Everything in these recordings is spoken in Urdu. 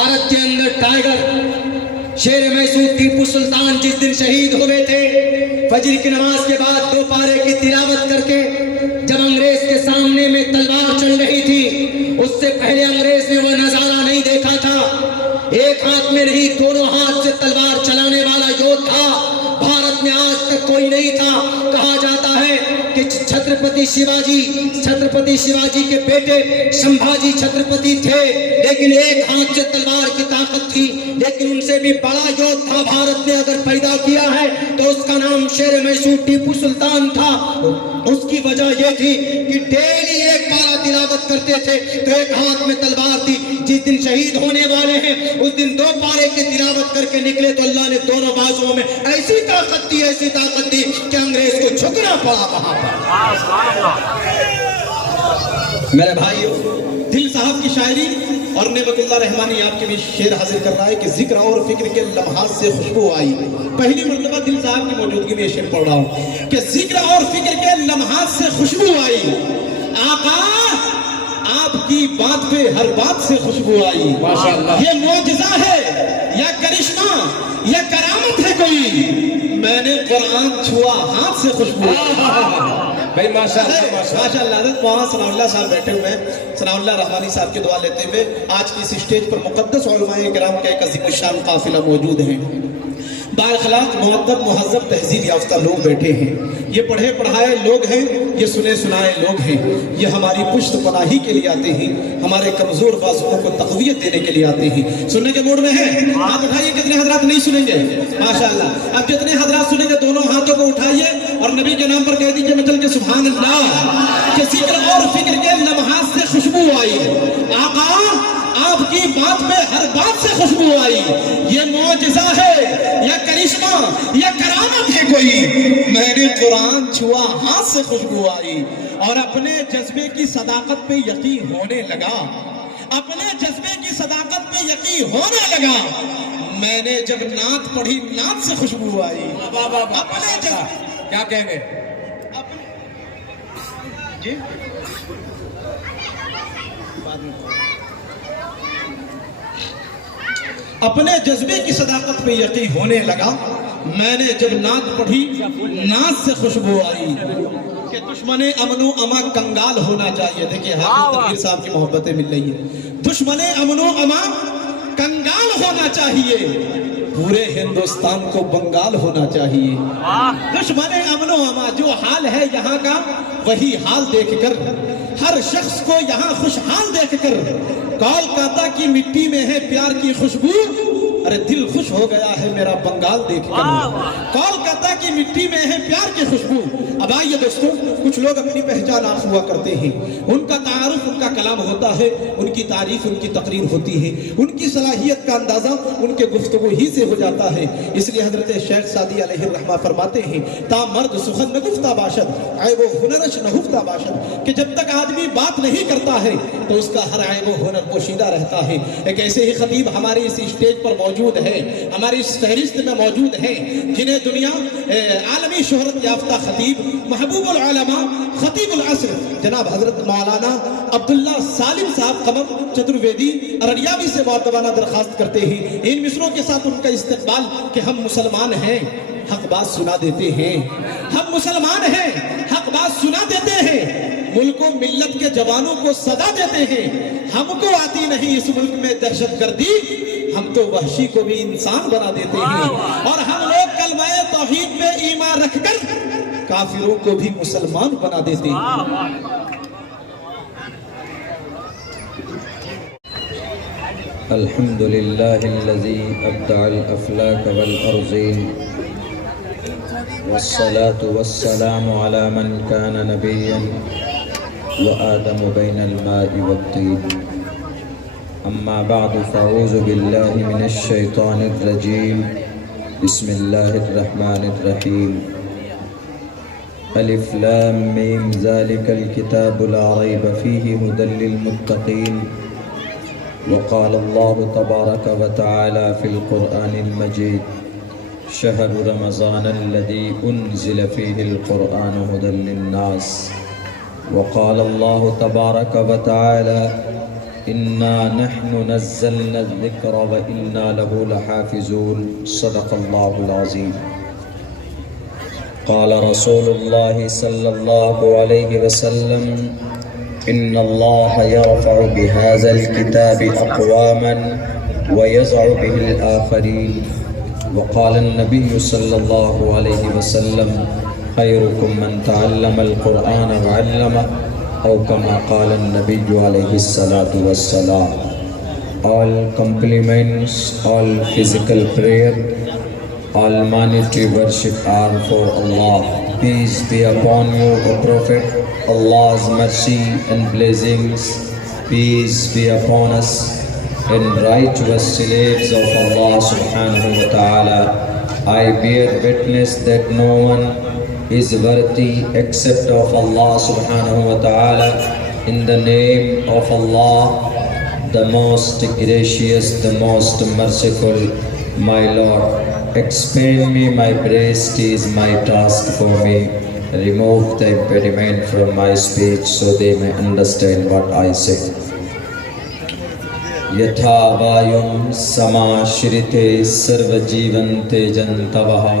بھارت کے اندر ٹائیگر شیر میسور ٹیپو سلطان جس دن شہید ہوئے تھے، فجر کی نماز کے بعد 2 پارے کی تلاوت کر کے جب انگریز کے سامنے میں تلوار چل رہی تھی، اس سے پہلے انگریز نے وہ نظارہ نہیں دیکھا تھا۔ ایک ہاتھ میں نہیں، دونوں ہاتھ سے تلوار چلانے والا یودھا بھارت میں آج تک کوئی نہیں تھا۔ کہا جاتا ہے کہ چھترپتی شیواجی کے بیٹے شمبھاجی چھترپتی تھے، لیکن ایک ہاتھ سے تلوار کی طاقت تھی، لیکن ان سے بھی بڑا یودھا بھارت نے اگر پیدا کیا ہے تو اس کا نام شیر میسور ٹیپو سلطان تھا۔ اس کی وجہ یہ تھی کہ ڈیلی ایک پارہ تلاوت کرتے تھے تو ایک ہاتھ میں تلوار تھی۔ جس دن شہید ہونے والے ہیں اس دن 2 پارے کی تلاوت کر کے نکلے تو اللہ نے دونوں بازوؤں میں ایسی طاقت دی کہ انگریز کو جھکنا پڑا وہاں پر۔ میرے بھائیو، دل صاحب کی شاعری اور نعمت اللہ رحمانی آپ کے بھی شعر حاصل کر رہا ہے کہ ذکر اور فکر کے لمحات سے خوشبو آئی۔ پہلی مرتبہ دل صاحب کی موجودگی میں یہ شعر پڑھ رہا ہوں کہ ذکر اور فکر کے لمحات سے خوشبو آئی، آقا آپ کی بات پہ ہر بات سے خوشبو آئی۔ ماشاءاللہ، یہ معجزہ ہے یا کرشمہ یا کرامت ہے کوئی، میں نے قرآن چھوا ہاتھ سے خوشبو آئی۔ بھائی ماشاءاللہ ماشاءاللہ، حضرت مولانا ثناء اللہ صاحب بیٹھے ہوئے ہیں، ثناء اللہ رحمانی صاحب کی دعا لیتے ہوئے آج کی اس اسٹیج پر مقدس علماء کرام کا ایک عظیم الشان قافلہ موجود ہیں، با اخلاق، مؤدب، مہذب، تہذیب یافتہ لوگ بیٹھے ہیں۔ یہ پڑھے پڑھائے لوگ ہیں، یہ سنے سنائے لوگ ہیں، یہ ہماری پشت پناہی کے لیے آتے ہیں، ہمارے کمزور بازوؤں کو تقویت دینے کے لیے آتے ہیں۔ سننے کے موڈ میں ہیں؟ ہاتھ اٹھائیے، کتنے حضرات نہیں سنیں گے؟ ماشاءاللہ، اب جتنے حضرات سنیں گے دونوں ہاتھوں کو اٹھائیے اور نبی کے نام پر کہہ دیجئے مچل کے سبحان اللہ، کہ ذکر اور فکر کے لمحات سے خوشبو آئی۔ آقا آپ کی بات پہ ہر بات سے خوشبو آئی، یہ معجزہ ہے یا کرشمہ یا کرامت ہے کوئی، میں نے قرآن چھوا ہاتھ سے خوشبو آئی۔ اور اپنے جذبے کی صداقت پہ یقین ہونے لگا، اپنے جذبے کی صداقت پہ یقین ہونے لگا، میں نے جب نعت پڑھی نعت سے خوشبو آئی۔ اپنے جذبے کیا کہیں گے؟ جی اپنے جذبے کی صداقت پہ یقین ہونے لگا، میں نے جب نعت پڑھی نعت سے خوشبو آئی کہ دشمن امن و اما کنگال ہونا چاہیے۔ دیکھیں حافظ تنویر صاحب کی محبتیں مل رہی ہیں، دشمن امن و اما کنگال ہونا چاہیے، پورے ہندوستان کو بنگال ہونا چاہیے۔ دشمن امن و اما، جو حال ہے یہاں کا وہی حال دیکھ کر، ہر شخص کو یہاں خوشحال دیکھ کر، کولکاتہ کی مٹی میں ہے پیار کی خوشبو، ارے دل خوش ہو گیا ہے میرا بنگال دیکھ کر۔ کولکاتہ کی مٹی میں ہے پیار کی خوشبو۔ اب آئیے دوستوں، کچھ لوگ اپنی پہچان آپ ہوا کرتے ہیں، ان کا تعارف ان کا کلام ہوتا ہے، ان کی تعریف ان کی تقریر ہوتی ہے، ان کی صلاحیت کا اندازہ ان کے گفتگو ہی سے ہو جاتا ہے۔ اس لیے حضرت شیخ سعدی علیہ الرحمہ فرماتے ہیں، تا مرد سخن نگفتہ باشد عیب و ہنرش نہفتہ باشد، کہ جب تک آدمی بات نہیں کرتا ہے تو اس کا ہر عیب و ہنر پوشیدہ رہتا ہے۔ ایک ایسے ہی خطیب ہمارے اس اسٹیج پر موجود ہے، ہماری اس فہرست میں موجود ہیں، جنہیں دنیا عالمی شہرت یافتہ خطیب، محبوب العلماء، خطیب العصر جناب حضرت مولانا عبداللہ سالم صاحب قمر چترویدی ارریاوی سے معتبانہ درخواست کرتے ہیں ان مصروں کے ساتھ ان کا استقبال کہ ہم مسلمان ہیں، حق بات سنا دیتے ہیں، ہم مسلمان ہیں، حق بات سنا دیتے ہیں، ملک و ملت کے جوانوں کو سزا دیتے ہیں، ہم کو آتی نہیں اس ملک میں دہشت گردی، ہم تو وحشی کو بھی انسان بنا دیتے ہیں، اور ہم لوگ کلمہ توحید پہ ایمان رکھ کر کافروں کو بھی مسلمان بنا دیتے ہیں۔ الحمد لله الذي أبدع الأفلاك والأرضين والصلاة والسلام على من كان نبيا وآدم بين الماء والطين أما بعد فأعوذ بالله من الشيطان الرجيم بسم الله الرحمن الرحيم ألف لام ميم ذلك الكتاب لا ريب فيه هدى للمتقين وقال الله تبارك وتعالى في القرآن المجيد شهر رمضان الذي أنزل فيه القرآن هدى للناس وقال الله تبارك وتعالى إنا نحن نزلنا الذكر وإنا له لحافظون صدق الله العظيم. قال رسول الله صلى الله عليه وسلم إن الله يرفع بهذا الكتاب أقواما ويضع به الآخرين. وقال النبي صلى الله عليه وسلم خيركم من تعلم القرآن وعلمه أو كما قال النبي عليه الصلاة والسلام. All compliments, all physical prayer, all monetary worship are for Allah. Peace be upon you, O Prophet. Allah's mercy and blessings, peace be upon us, and righteous slaves of Allah subhanahu wa ta'ala. I bear witness that no one is worthy except of Allah subhanahu wa ta'ala. In the name of Allah, the most gracious, the most merciful, my Lord, expand me my breast is my task for me. Remove the impediment from my speech so they may understand what I say. Yatha vayum samashrite sarva jivante jantavaha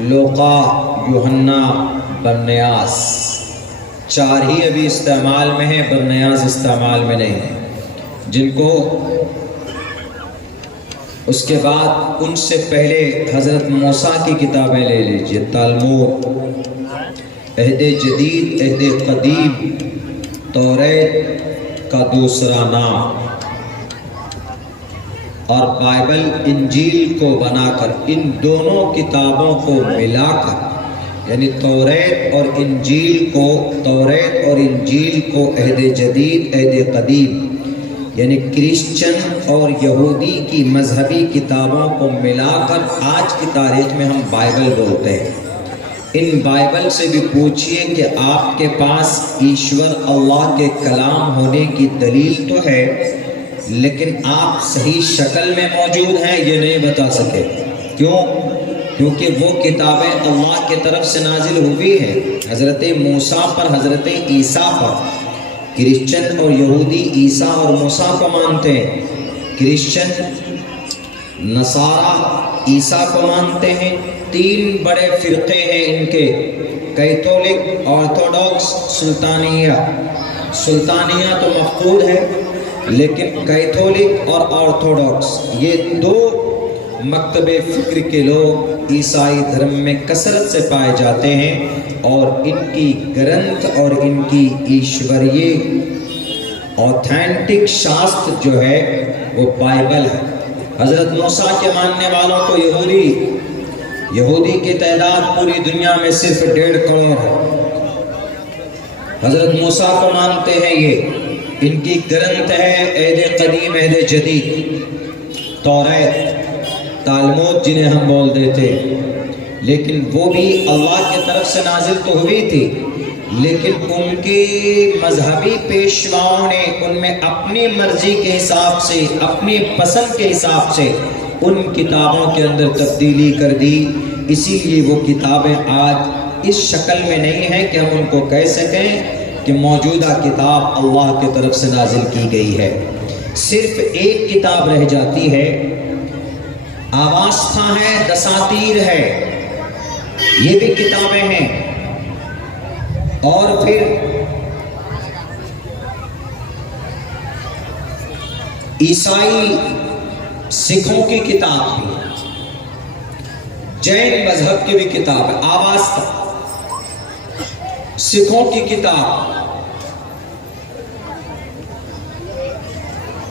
لوقا، یوحنا، برنیاس، 4 ہی ابھی استعمال میں ہیں، برنیاس استعمال میں نہیں ہے. جن کو اس کے بعد ان سے پہلے حضرت موسیٰ کی کتابیں لے لیجئے، تالمود، عہد جدید، عہد قدیم، توریت کا دوسرا نام، اور بائبل انجیل کو بنا کر ان دونوں کتابوں کو ملا کر، یعنی توریت اور انجیل کو، توریت اور انجیل کو عہد جدید، عہد قدیم، یعنی کرسچن اور یہودی کی مذہبی کتابوں کو ملا کر آج کی تاریخ میں ہم بائبل بولتے ہیں. ان بائبل سے بھی پوچھئے کہ آپ کے پاس ایشور اللہ کے کلام ہونے کی دلیل تو ہے، لیکن آپ صحیح شکل میں موجود ہیں یہ نہیں بتا سکے. کیوں؟ کیونکہ وہ کتابیں اللہ کی طرف سے نازل ہوئی ہیں حضرت موسیٰ پر، حضرت عیسیٰ پر. کرسچن اور یہودی عیسیٰ اور موسیٰ کو مانتے ہیں، کرسچن نصارہ عیسیٰ کو مانتے ہیں. 3 بڑے فرقے ہیں ان کے، کیتھولک، آرتھوڈاکس، سلطانیہ. سلطانیہ تو مفقود ہے، لیکن کیتھولک اور آرتھوڈاکس یہ 2 مکتب فکر کے لوگ عیسائی دھرم میں کثرت سے پائے جاتے ہیں، اور ان کی گرنتھ اور ان کی ایشوریہ اوتھینٹک شاستر جو ہے وہ بائبل ہے. حضرت موسیٰ کے ماننے والوں کو یہودی کی تعداد پوری دنیا میں صرف 1.5 کروڑ ہے. حضرت موسیٰ کو مانتے ہیں، یہ ان کی گرنتھ ہے عہد قدیم، عہد جدید، توریت، تالمود جنہیں ہم بول دیتے. لیکن وہ بھی اللہ کی طرف سے نازل تو ہوئی تھی، لیکن ان کے مذہبی پیشواؤں نے ان میں اپنی مرضی کے حساب سے، اپنی پسند کے حساب سے ان کتابوں کے اندر تبدیلی کر دی. اسی لیے وہ کتابیں آج اس شکل میں نہیں ہیں کہ ہم ان کو کہہ سکیں کہ موجودہ کتاب اللہ کی طرف سے نازل کی گئی ہے. صرف ایک کتاب رہ جاتی ہے، آواستہ ہے، دساتیر ہے، یہ بھی کتابیں ہیں. اور پھر عیسائی سکھوں کی کتاب بھی، جین مذہب کی بھی کتاب ہے، آواستہ سکھوں کی کتاب.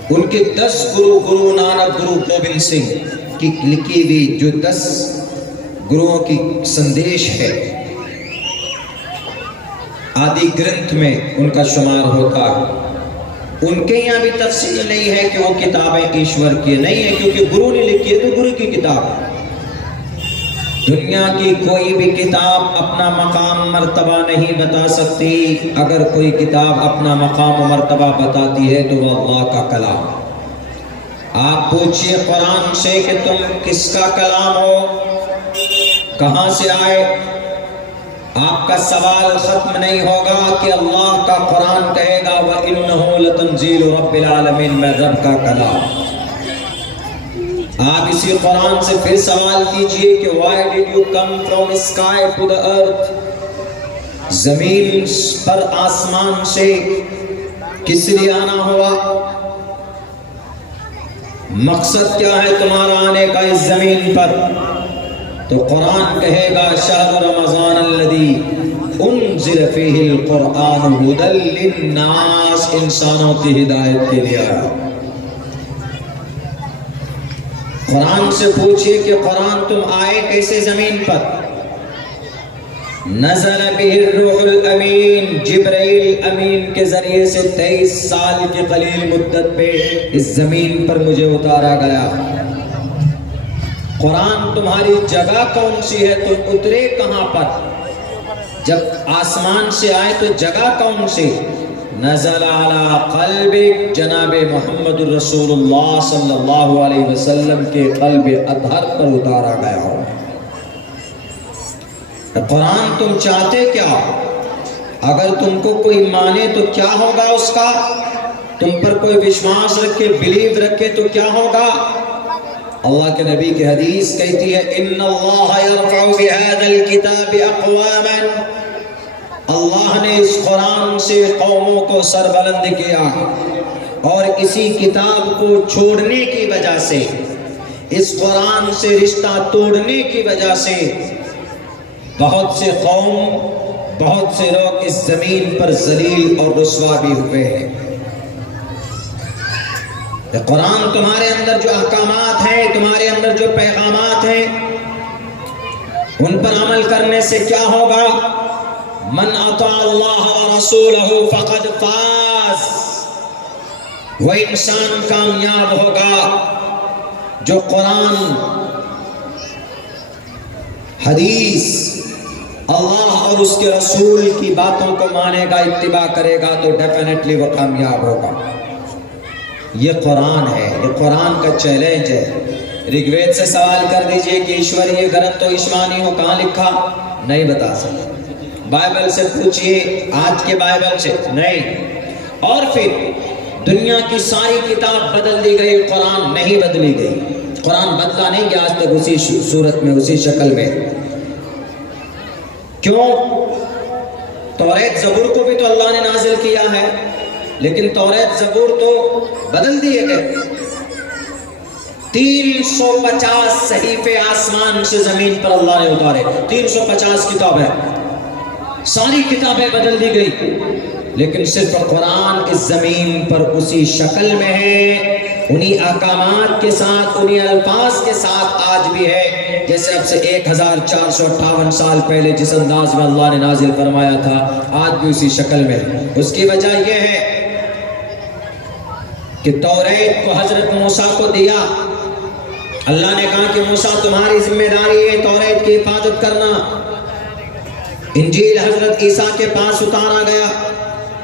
ان کے 10 گرو نانک، گرو گوبند سنگھ کی لکھی ہوئی جو 10 گروؤں کی سندیش ہے، آدی گرنتھ میں ان کا شمار ہوتا ہے. ان کے یہاں بھی تفصیل نہیں ہے کہ وہ کتابیں ایشور کی نہیں ہے، کیونکہ گرو نے لکھی ہے تو گرو کی کتاب ہے. دنیا کی کوئی بھی کتاب اپنا مقام مرتبہ نہیں بتا سکتی. اگر کوئی کتاب اپنا مقام و مرتبہ بتاتی ہے تو وہ اللہ کا کلام. آپ پوچھئے قرآن سے کہ تم کس کا کلام ہو، کہاں سے آئے، آپ کا سوال ختم نہیں ہوگا کہ اللہ کا قرآن کہے گا وَإِنَّهُ لَتَنزِيلُ رَبِّ الْعَالَمِينَ، میں رب کا کلام. آپ اسی قرآن سے پھر سوال کیجئے کہ why did you come from sky to the earth، زمین پر آسمان سے کس لیے آنا ہوا، مقصد کیا ہے تمہارا آنے کا اس زمین پر. تو قرآن کہے گا شہر رمضان الذی انزل فیہ القرآن ھدی للناس، انسانوں کی ہدایت کے لیے آیا. قرآن سے پوچھئے کہ قرآن تم آئے کیسے زمین پر. نزل بہ الروح الامین، جبرائیل امین کے ذریعے سے 23 سال کی قلیل مدت پہ اس زمین پر مجھے اتارا گیا. قرآن تمہاری جگہ کون سی ہے، تم اترے کہاں پر، جب آسمان سے آئے تو جگہ کون سی. نزل علی قلبک، جناب محمد الرسول اللہ صلی اللہ علیہ وسلم کے قلب اطہر پر اتارا گیا ہو. قرآن تم چاہتے کیا، اگر تم کو کوئی مانے تو کیا ہوگا اس کا، تم پر کوئی وشواس رکھے، بلیو رکھے تو کیا ہوگا. اللہ کے نبی کی حدیث کہتی ہے ان اللہ یرفع بهذا الكتاب اقواما، اللہ نے اس قرآن سے قوموں کو سربلند کیا، اور اسی کتاب کو چھوڑنے کی وجہ سے، اس قرآن سے رشتہ توڑنے کی وجہ سے بہت سے قوم، بہت سے لوگ اس زمین پر ذلیل اور رسوا بھی ہوئے ہیں۔ قرآن تمہارے اندر جو احکامات ہیں، تمہارے اندر جو پیغامات ہیں، ان پر عمل کرنے سے کیا ہوگا؟ من اطاع اللہ ورسولہ فقد فاز، وہ انسان کامیاب ہوگا جو قرآن، حدیث، اللہ اور اس کے رسول کی باتوں کو مانے گا، اتباع کرے گا، تو ڈیفینیٹلی وہ کامیاب ہوگا۔ یہ قرآن ہے، یہ قرآن کا چیلنج ہے۔ رگ وید سے سوال کر دیجئے کہ ایشوریہ گرنتو ایشوانی ہو کہاں لکھا؟ نہیں بتا سکتے۔ بائبل سے پوچھئے، آج کے بائبل سے نہیں۔ اور پھر دنیا کی ساری کتاب بدل دی گئی، قرآن نہیں بدلی گئی۔ قرآن بدلا نہیں گیا آج تک اسی صورت میں، اسی شکل میں۔ کیوں؟ توریت زبور کو بھی تو اللہ نے نازل کیا ہے، لیکن توریت زبور تو بدل دیے گئے۔ 350 صحیفے آسمان سے زمین پر اللہ نے اتارے، 350 کتابیں، ساری کتابیں بدل دی گئی، لیکن صرف قرآن اس زمین پر اسی شکل میں ہے، انہی احکامات کے ساتھ، انہی الفاظ کے ساتھ آج بھی ہے جیسے اب سے 1458 سال پہلے جس انداز میں اللہ نے نازل فرمایا تھا، آج بھی اسی شکل میں۔ اس کی وجہ یہ ہے کہ توریت کو حضرت موسیٰ کو دیا، اللہ نے کہا کہ موسیٰ تمہاری ذمہ داری ہے توریت کی حفاظت کرنا۔ انجیل حضرت عیسیٰ کے پاس اتارا گیا،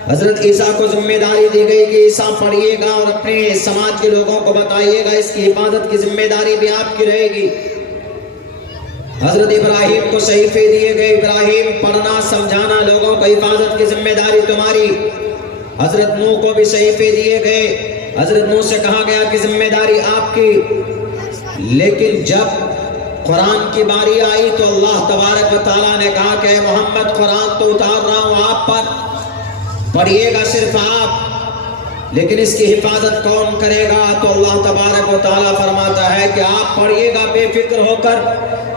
حضرت عیسیٰ کو ذمہ داری دی گئی کہ عیسیٰ پڑھیے گا اور اپنے سماج کے لوگوں کو بتائیے گا، اس کی حفاظت کی ذمہ داری بھی آپ کی رہے گی۔ حضرت ابراہیم کو صحیفے دیے گئے، ابراہیم پڑھنا سمجھانا لوگوں کو، حفاظت کی ذمہ داری تمہاری۔ حضرت نوح کو بھی صحیفے دیے گئے، حضرت نوح سے کہا گیا کہ ذمہ داری آپ کی۔ لیکن جب قرآن کی باری آئی تو اللہ تبارک و تعالیٰ نے کہا کہ اے محمد قرآن تو اتار رہا ہوں آپ پر، پڑھیے گا صرف آپ، لیکن اس کی حفاظت کون کرے گا؟ تو اللہ تبارک و تعالیٰ فرماتا ہے کہ آپ پڑھیے گا بے فکر ہو کر،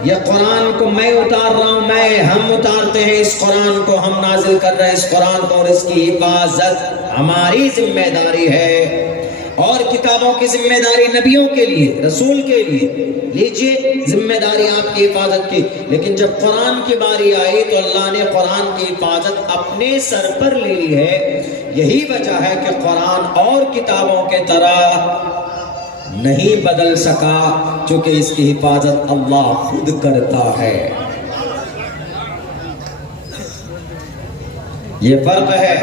یہ قرآن کو میں اتار رہا ہوں، ہم اتارتے ہیں اس قرآن کو، ہم نازل کر رہے ہیں اس قرآن کو، اور اس کی حفاظت ہماری ذمہ داری ہے۔ اور کتابوں کی ذمہ داری نبیوں کے لیے، رسول کے لیے، لیجئے ذمہ داری آپ کی حفاظت کی۔ لیکن جب قرآن کی باری آئی تو اللہ نے قرآن کی حفاظت اپنے سر پر لے لی ہے۔ یہی وجہ ہے کہ قرآن اور کتابوں کے طرح نہیں بدل سکا، چونکہ اس کی حفاظت اللہ خود کرتا ہے۔ یہ فرق ہے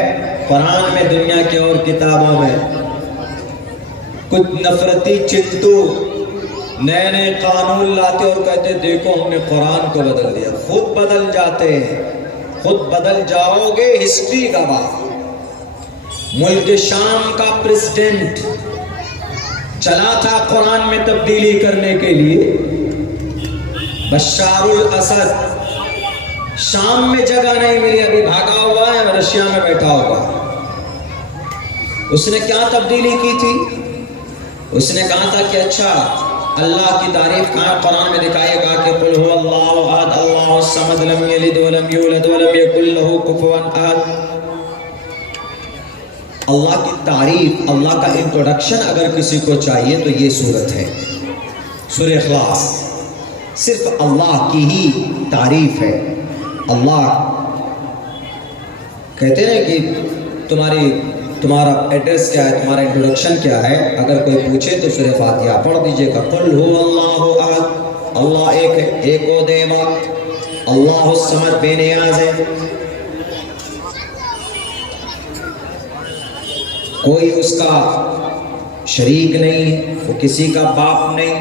قرآن میں دنیا کے اور کتابوں میں۔ کچھ نفرتی چنتو نئے نئے قانون لاتے اور کہتے دیکھو ہم نے قرآن کو بدل دیا۔ خود بدل جاتے ہیں، خود بدل جاؤ گے، ہسٹری گواہ۔ ملک شام کا پریزیڈنٹ چلا تھا قرآن میں تبدیلی کرنے کے لیے، بشار الاسد، شام میں جگہ نہیں ملی، ابھی بھاگا ہوا ہے، رشیا میں بیٹھا ہوا۔ اس نے کیا تبدیلی کی تھی؟ اس نے کہا تھا کہ اچھا اللہ کی تعریف کہاں قرآن میں دکھائے گا کہ قل هو اللہ احد اللہ الصمد لم یلد ولم یولد ولم یکن له کفوا احد۔ اللہ کی تعریف، اللہ کا انٹروڈکشن اگر کسی کو چاہیے تو یہ صورت ہے، سورہ اخلاص، صرف اللہ کی ہی تعریف ہے۔ اللہ کہتے ہیں کہ تمہارا ایڈریس کیا ہے، تمہارا انٹروڈکشن کیا ہے، اگر کوئی پوچھے تو سورہ فاتحہ پڑھ دیجئے گا، قل هو اللہ احد، اللہ ایک ہے، ایک و دیوا، اللہ الصمد، بے نیاز ہے، کوئی اس کا شریک نہیں، وہ کسی کا باپ نہیں،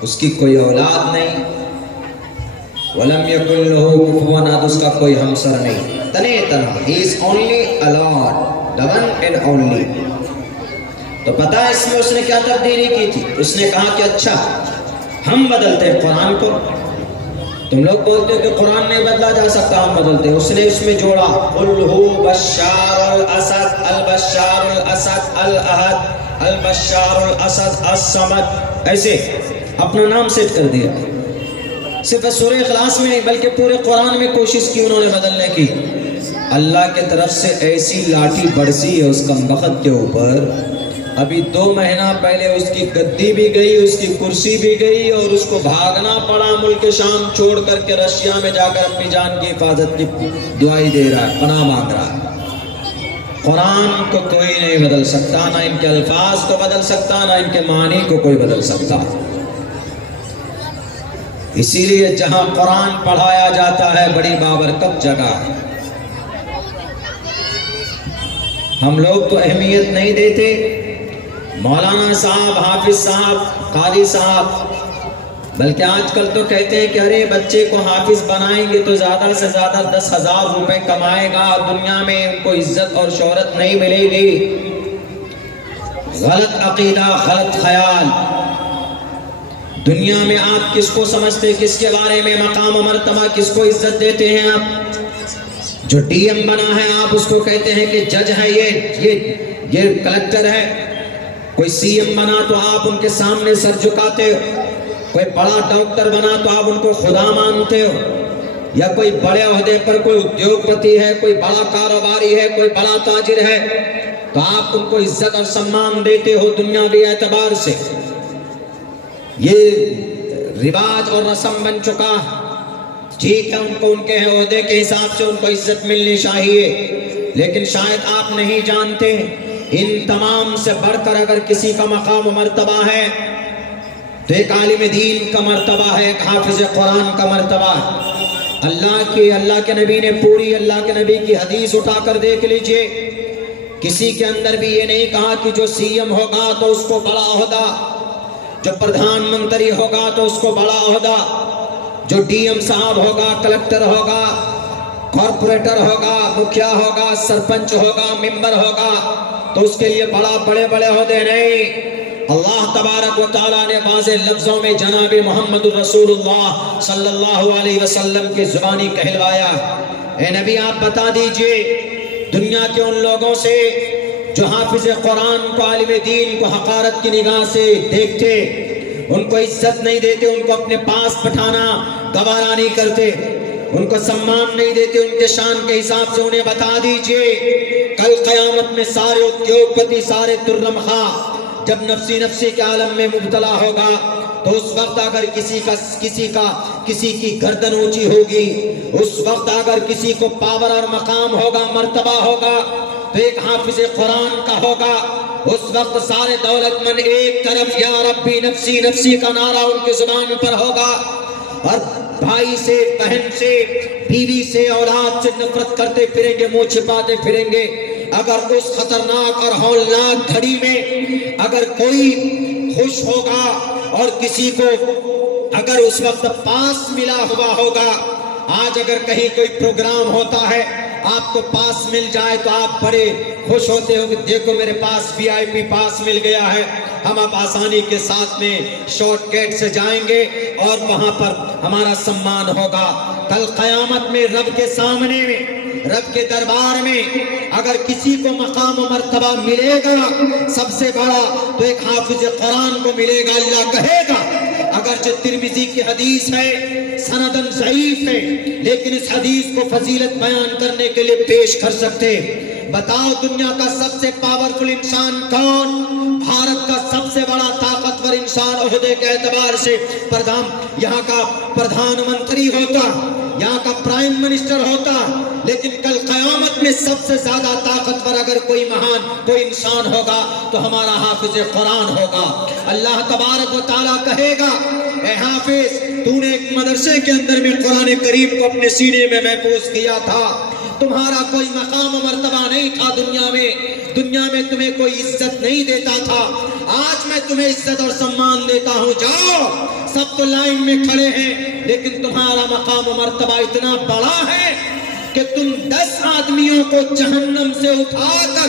اس کی کوئی اولاد نہیں، وَلَمْ يَكُنْ لَهُ كُفُوًا أَحَدٌ، اس کا کوئی ہمسر نہیں، تنہا، he is only alone، the one and only۔ تو پتہ ہے اس میں اس نے کیا تبدیلی کی تھی؟ اس نے کہا کہ اچھا ہم بدلتے ہیں قرآن کو، تم لوگ بولتے ہو کہ قرآن نہیں بدلا جا سکتا، ہم بدلتے ہیں۔ اس نے اس میں جوڑا قل ہو بشار الاسد البشار الاسد الاحد البشار الاسد الصمد، ایسے اپنا نام سیٹ کر دیا۔ صرف سورہ اخلاص میں نہیں بلکہ پورے قرآن میں کوشش کی انہوں نے بدلنے کی۔ اللہ کی طرف سے ایسی لاٹھی برسی ہے اس کمبخت کے اوپر، ابھی 2 مہینہ پہلے اس کی گدی بھی گئی، اس کی کرسی بھی گئی، اور اس کو بھاگنا پڑا ملک شام چھوڑ کر کے رشیا میں جا کر اپنی جان کی حفاظت کی دعائی دے رہا ہے، پناہ مانگ رہا ہے۔ قرآن کو کوئی نہیں بدل سکتا، نہ ان کے الفاظ کو بدل سکتا، نہ ان کے معنی کو کوئی بدل سکتا۔ اسی لیے جہاں قرآن پڑھایا جاتا ہے بڑی بابرکت جگہ، ہم لوگ تو اہمیت نہیں دیتے۔ مولانا صاحب، حافظ صاحب، قاری صاحب، بلکہ آج کل تو کہتے ہیں کہ ارے بچے کو حافظ بنائیں گے تو زیادہ سے زیادہ 10,000 روپے کمائے گا، دنیا میں ان کو عزت اور شہرت نہیں ملے گی۔ غلط عقیدہ، غلط خیال۔ دنیا میں آپ کس کو سمجھتے، کس کے بارے میں مقام و مرتبہ، کس کو عزت دیتے ہیں آپ؟ جو ڈی ایم بنا ہے آپ اس کو کہتے ہیں کہ جج ہے، یہ کلکٹر ہے۔ کوئی سی ایم بنا تو آپ ان کے سامنے سر جھکاتے ہو، کوئی بڑا ڈاکٹر بنا تو آپ ان کو خدا مانتے ہو، یا کوئی بڑے عہدے پر کوئی ادیوگ پتی ہے، کوئی بڑا کاروباری ہے، کوئی بڑا تاجر ہے تو آپ ان کو عزت اور سمان دیتے ہو دنیاوی اعتبار سے۔ یہ رواج اور رسم بن چکا ہے۔ ٹھیک ہے، ان کو ان کے عہدے کے حساب سے ان کو عزت ملنی چاہیے، لیکن شاید آپ نہیں جانتے ان تمام سے بڑھ کر اگر کسی کا مقام و مرتبہ ہے تو ایک عالم دین کا مرتبہ ہے، ایک حافظ قرآن کا مرتبہ ہے۔ اللہ کے نبی نے پوری اللہ کے نبی کی حدیث اٹھا کر دیکھ لیجئے، کسی کے اندر بھی یہ نہیں کہا کہ جو سی ایم ہوگا تو اس کو بڑا عہدہ، جو پردھان منتری ہوگا تو اس کو بڑا عہدہ، جو ڈی ایم صاحب ہوگا، کلکٹر ہوگا، کارپوریٹر ہوگا، مکھیا ہوگا، سرپنچ ہوگا، ممبر ہوگا تو اس کے لیے بڑے بڑے عہدے نہیں۔ اللہ تبارک و تعالیٰ نے واضح لفظوں میں جناب محمد الرسول اللہ صلی اللہ علیہ وسلم کی زبانی کہلوایا، اے نبی آپ بتا دیجئے دنیا کے ان لوگوں سے جو حافظ قرآن کو، عالم دین کو حقارت کی نگاہ سے دیکھتے، ان کو عزت نہیں دیتے، ان کو اپنے پاس بٹھانا گوارا نہیں کرتے، ان کو سمان نہیں دیتے ان کے شان کے حساب سے، انہیں بتا دیجئے کل قیامت میں سارے ادیوگ پتی، سارے ترم خواہ جب نفسی کے عالم میں مبتلا ہوگا تو اس وقت اگر کسی کی گردن اونچی ہوگی، اس وقت اگر کسی کو پاور اور مقام ہوگا، مرتبہ ہوگا تو ایک حافظ قرآن کا ہوگا۔ اس وقت سارے دولت مند ایک طرف یا ربی نفسی نفسی کا نعرہ ان کی زبان پر ہوگا، اور بھائی سے، بہن سے، بیوی سے، اولاد سے نفرت کرتے پھریں گے، منہ چھپاتے پھریں گے۔ اگر اس خطرناک اور ہولناک گھڑی میں اگر کوئی خوش ہوگا اور کسی کو اگر اس وقت پاس ملا ہوا ہوگا، آج اگر کہیں کوئی پروگرام ہوتا ہے آپ کو پاس مل جائے تو آپ بڑے خوش ہوتے ہو کہ دیکھو میرے پاس VIP پاس مل گیا ہے، ہم اب آسانی کے ساتھ میں شارٹ کٹ سے جائیں گے اور وہاں پر ہمارا سمان ہوگا۔ کل قیامت میں رب کے سامنے میں، رب کے دربار میں اگر کسی کو مقام و مرتبہ ملے گا سب سے بڑا تو ایک حافظ قرآن کو ملے گا۔ اللہ کہے گا، اگرچہ ترمذی کی حدیث ہے، سندن ضعیف ہے، لیکن اس حدیث کو فضیلت بیان کرنے کے لیے پیش کر سکتے۔ بتاؤ دنیا کا سب سے پاورفل انسان کون؟ بھارت کا سب سے بڑا طاقتور انسان عہدے کے اعتبار سے یہاں کا پردھان منتری ہوتا، یہاں کا پرائم منسٹر ہوتا، لیکن کل قیامت میں سب سے زیادہ طاقتور اگر کوئی مہان کوئی انسان ہوگا تو ہمارا حافظ قرآن ہوگا۔ اللہ تبارک و تعالیٰ کہے گا، اے حافظ تو نے ایک مدرسے کے اندر میں قرآن کریم کو اپنے سینے میں محفوظ کیا تھا، تمہارا کوئی مقام و مرتبہ نہیں تھا دنیا میں تمہیں کوئی عزت نہیں دیتا تھا، آج میں تمہیں عزت اور سمان دیتا ہوں، جاؤ۔ سب تو لائن میں کھڑے ہیں لیکن تمہارا مقام و مرتبہ اتنا بڑا ہے کہ تم 10 آدمیوں کو جہنم سے اٹھا کر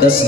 10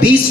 20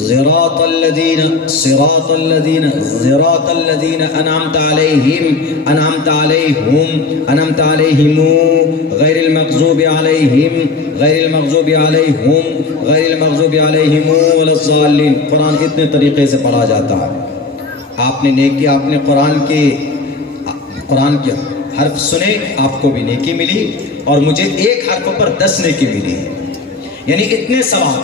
صراط الذين أنعمت عليهم غير المغضوب عليهم ولا الضالين۔ قرآن اتنے طریقے سے پڑھا جاتا ہے۔ آپ نے نیکی، آپ نے قرآن کے حرف سنے، آپ کو بھی نیکی ملی اور مجھے ایک حرف پر 10 نیکی ملی ہے، یعنی اتنے ثواب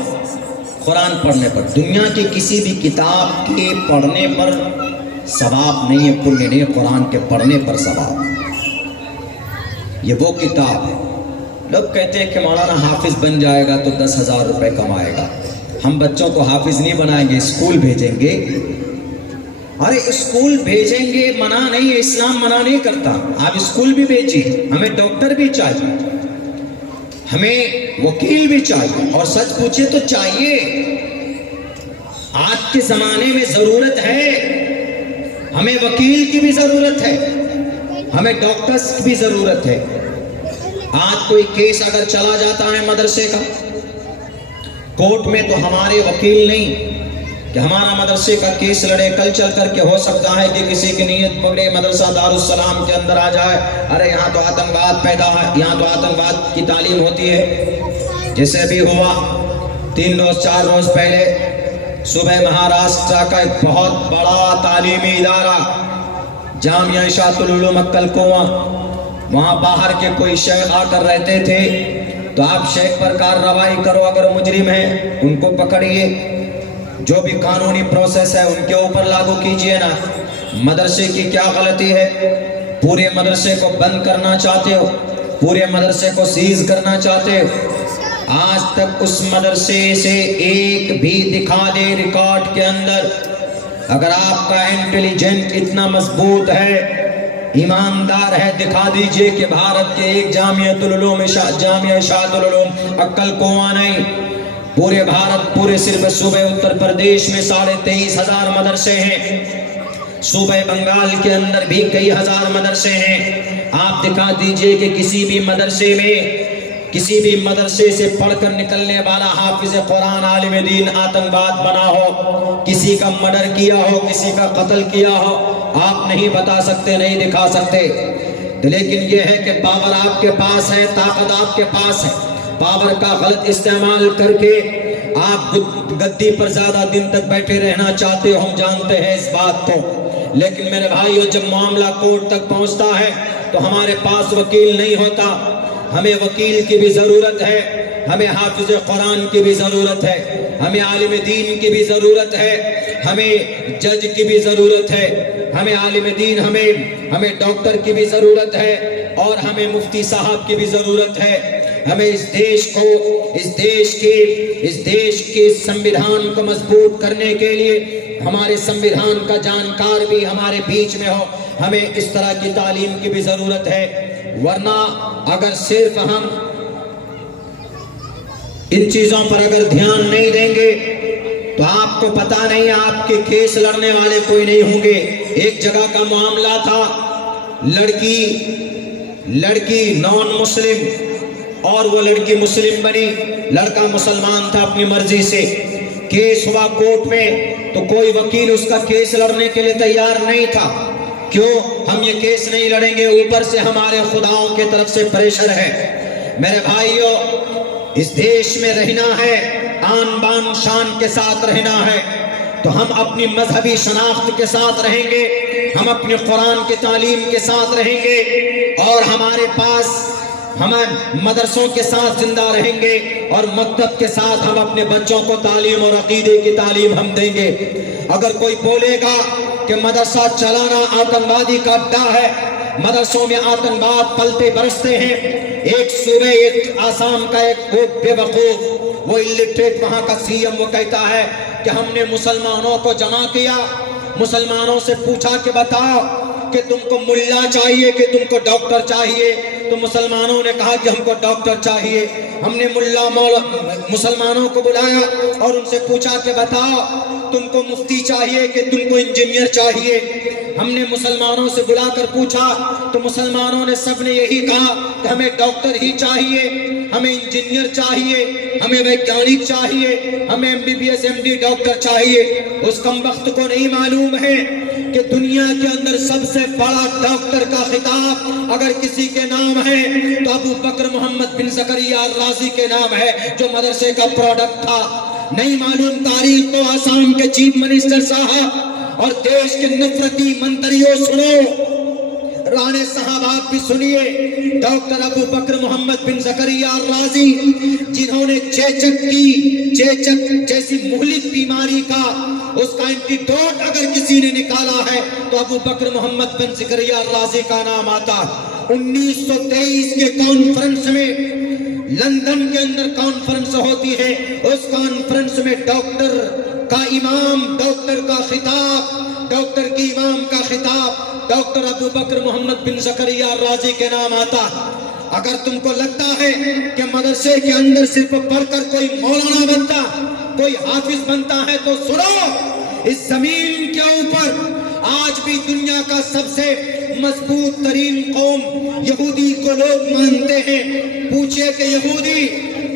قرآن پڑھنے پر۔ دنیا کی کسی بھی کتاب کے پڑھنے پر ثواب نہیں ہے، پنیہ نہیں ہے، قرآن کے پڑھنے پر ثواب۔ یہ وہ کتاب ہے۔ لوگ کہتے ہیں کہ مولانا حافظ بن جائے گا تو 10,000 روپے کمائے گا۔ ہم بچوں کو حافظ نہیں بنائیں گے، اسکول بھیجیں گے۔ ارے اسکول بھیجیں گے منع نہیں ہے، اسلام منع نہیں کرتا، آپ اسکول بھی بھیجیے۔ ہمیں ڈاکٹر بھی چاہیے، ہمیں وکیل بھی چاہیے، اور سچ پوچھے تو چاہیے۔ آج کے زمانے میں ضرورت ہے، ہمیں وکیل کی بھی ضرورت ہے، ہمیں ڈاکٹرز کی بھی ضرورت ہے۔ آج کوئی کیس اگر چلا جاتا ہے مدرسے کا کورٹ میں تو ہمارے وکیل نہیں کہ ہمارا مدرسے کا کیس لڑے۔ کل چل کر کے ہو سکتا ہے کہ کسی کی نیت پکڑے، مدرسہ دارالسلام کے اندر آ جائے، ارے یہاں تو آتنکواد پیدا ہے، یہاں تو آتنکواد کی تعلیم ہوتی ہے۔ جیسے ابھی ہوا 3 روز 4 روز پہلے صوبہ مہاراشٹر کا ایک بہت بڑا تعلیمی ادارہ جامعہ اشاعت العلوم اکل کنواں، وہاں باہر کے کوئی شیخ آ کر رہتے تھے، تو آپ شیخ پر کارروائی کرو، اگر مجرم ہیں ان کو پکڑیے، جو بھی قانونی پروسیس ہے ان کے اوپر لاگو کیجئے نا۔ مدرسے کی کیا غلطی ہے؟ پورے مدرسے کو بند کرنا چاہتے ہو، پورے مدرسے کو سیز کرنا چاہتے ہو۔ آج تک اس مدرسے سے ایک بھی دکھا دے ریکارڈ کے اندر، اگر آپ کا انٹیلیجنٹ اتنا مضبوط ہے، ایماندار ہے، دکھا دیجئے کہ بھارت کے ایک جامعہ اشاعت العلوم اکل کنواں نہیں، پورے بھارت، پورے صرف صوبہ اتر پردیش میں 23,500 مدرسے ہیں، صوبہ بنگال کے اندر بھی کئی ہزار مدرسے ہیں۔ آپ دکھا دیجئے کہ کسی بھی مدرسے میں، کسی بھی مدرسے سے پڑھ کر نکلنے والا حافظ قرآن عالم دین آتنکواد بنا ہو، کسی کا مرڈر کیا ہو، کسی کا قتل کیا ہو، آپ نہیں بتا سکتے، نہیں دکھا سکتے۔ تو لیکن یہ ہے کہ پاور آپ کے پاس ہے، طاقت آپ کے پاس ہے، پاور کا غلط استعمال کر کے آپ گدی پر زیادہ دن تک بیٹھے رہنا چاہتے ہو، ہم جانتے ہیں اس بات کو، لیکن میرے بھائیو جب معاملہ کورٹ تک پہنچتا ہے تو ہمارے پاس وکیل نہیں ہوتا، ہمیں وکیل کی بھی ضرورت ہے، ہمیں حافظ قرآن کی بھی ضرورت ہے، ہمیں عالم دین کی بھی ضرورت ہے، ہمیں جج کی بھی ضرورت ہے، ہمیں عالم دین، ہمیں ڈاکٹر کی بھی ضرورت ہے، اور ہمیں مفتی صاحب کی بھی ضرورت ہے۔ ہمیں اس دیش کے سموِدھان کو مضبوط کرنے کے لیے ہمارے سموِدھان کا جانکار بھی ہمارے بیچ میں ہو، ہمیں اس طرح کی تعلیم کی بھی ضرورت ہے، ورنہ اگر صرف ہم ان چیزوں پر اگر دھیان نہیں دیں گے تو آپ کو پتا نہیں، آپ کے کیس لڑنے والے کوئی نہیں ہوں گے۔ ایک جگہ کا معاملہ تھا، لڑکی نان مسلم اور وہ لڑکی مسلم بنی، لڑکا مسلمان تھا اپنی مرضی سے، کیس ہوا کورٹ میں تو کوئی وکیل اس کا کیس لڑنے کے لیے تیار نہیں تھا۔ کیوں؟ ہم یہ کیس نہیں لڑیں گے، اوپر سے ہمارے خداؤں کی طرف سے پریشر ہے۔ میرے بھائیو، اس دیش میں رہنا ہے، آن بان شان کے ساتھ رہنا ہے، تو ہم اپنی مذہبی شناخت کے ساتھ رہیں گے، ہم اپنے قرآن کی تعلیم کے ساتھ رہیں گے، اور ہمارے پاس ہم مدرسوں کے ساتھ زندہ رہیں گے، اور مکتب کے ساتھ ہم اپنے بچوں کو تعلیم اور عقیدے کی تعلیم ہم دیں گے۔ اگر کوئی بولے گا کہ مدرسہ چلانا آتنوادی کا اڈا ہے، مدرسوں میں آتنواد پلتے برستے ہیں، ایک صوبے ایک آسام کا ایک بے وقوف وہ الٹریٹ وہاں کا سی ایم وہ کہتا ہے کہ ہم نے مسلمانوں کو جمع کیا، مسلمانوں سے پوچھا کہ بتاؤ کہ تم کو ملا چاہیے کہ تم کو ڈاکٹر چاہیے، تو مسلمانوں نے کہا کہ ہم کو ڈاکٹر چاہیے۔ ہم نے مسلمانوں کو بلایا اور ان سے پوچھا کہ بتاؤ تم کو مفتی چاہیے کہ تم کو انجینئر چاہیے۔ ہم نے مسلمانوں سے بلا کر پوچھا تو مسلمانوں نے سب نے یہی کہا کہ ہمیں ڈاکٹر ہی چاہیے، ہمیں انجینئر چاہیے، ہمیں ویگیانک چاہیے، ہمیں MBBS MD ڈاکٹر چاہیے۔ اس کمبخت کو نہیں معلوم ہے کہ دنیا کے اندر سب سے بڑا ڈاکٹر کا خطاب اگر کسی کے نام ہے تو ابو بکر محمد بن زکریا الرازی کے نام ہے، جو مدرسے کا پروڈکٹ تھا۔ نہیں معلوم تاریخ کو آسام کے چیف منسٹر صاحب اور دیش کے نفرتی منتریوں سنو، رانے صاحب آپ بھی سنیے، ڈاکٹر ابو بکر محمد بن زکریا الرازی جنہوں نے چیچک جیسی مہلک بیماری کا اس کا اینٹیڈوٹ اگر کسی نے نکالا ہے تو ابو بکر محمد بن زکریا الرازی کا نام آتا۔ 1923 کے کانفرنس میں لندن کے اندر کانفرنس ہوتی ہے، اس کانفرنس میں ڈاکٹر کا امام، ڈاکٹر کا خطاب، ڈاکٹر کی امام کا خطاب ڈاکٹر ابو بکر محمد بن زکریا الرازی کے نام آتا۔ اگر تم کو لگتا ہے کہ مدرسے کے اندر صرف پڑھ کر کوئی مولانا بنتا، کوئی حافظ بنتا ہے تو سنو، اس زمین کے اوپر آج بھی دنیا کا سب سے مضبوط ترین قوم یہودی کو لوگ مانتے ہیں۔ پوچھئے کہ یہودی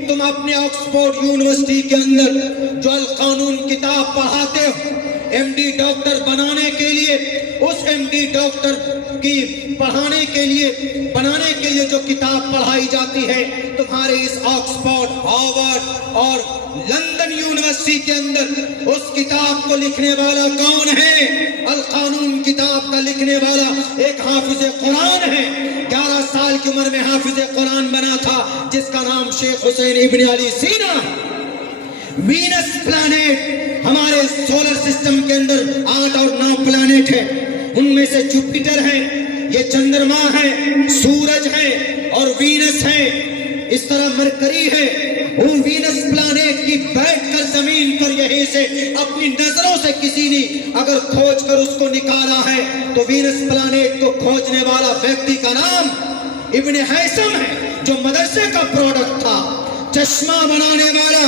تم اپنے آکسفورڈ یونیورسٹی کے اندر جو القانون کتاب پڑھاتے ہو، MD ڈاکٹر بنانے کے لیے، اس MD ڈاکٹر کی بنانے کے لیے جو کتاب پڑھائی جاتی ہے، تمہارے اس آکسفورڈ، ہارورڈ اور لندن یونیورسٹی کے اندر اس کتاب کو لکھنے والا کون ہے؟ القانون کتاب کا لکھنے والا ایک حافظ قرآن ہے، 11 سال کی عمر میں حافظ قرآن بنا تھا، جس کا نام شیخ حسین ابن علی سینا۔ وینس پلانٹ ہمارے سولر سسٹم کے اندر 8 اور 9 پلانٹ ہیں، ان میں سے جوپیٹر ہے، یہ چندرما ہے، سورج ہے اور وینس ہے، اس طرح مرکری ہے۔ وہ وینس پلانٹ کی بیٹھ کر زمین پر یہیں سے اپنی نظروں سے کسی نے اگر کھوج کر اس کو نکالا ہے تو وینس پلانٹ کو کھوجنے والا ویکتی کا نام ابن حیثم ہے، جو مدرسے کا پروڈکٹ تھا۔ چشمہ بنانے والا،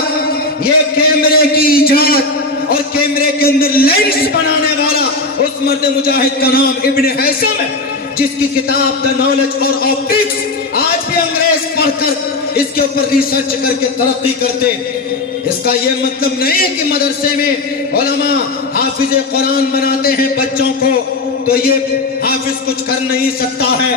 یہ کیمرے کی ایجاد اور کیمرے کے اندر لینس بنانے والا اس مرد مجاہد کا نام ابن حیثم ہے، جس کی کتاب دا نالج اور آپٹکس آج بھی انگریز پڑھ کر اس کے اوپر ریسرچ کر کے ترقی کرتے۔ اس کا یہ مطلب نہیں کہ مدرسے میں علماء حافظ قرآن بناتے ہیں بچوں کو تو یہ حافظ کچھ کر نہیں سکتا ہے۔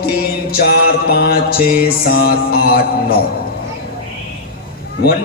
3 4 5 6 7 8 9 1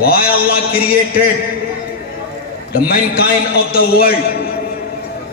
Why Allah created the mankind of the world?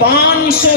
500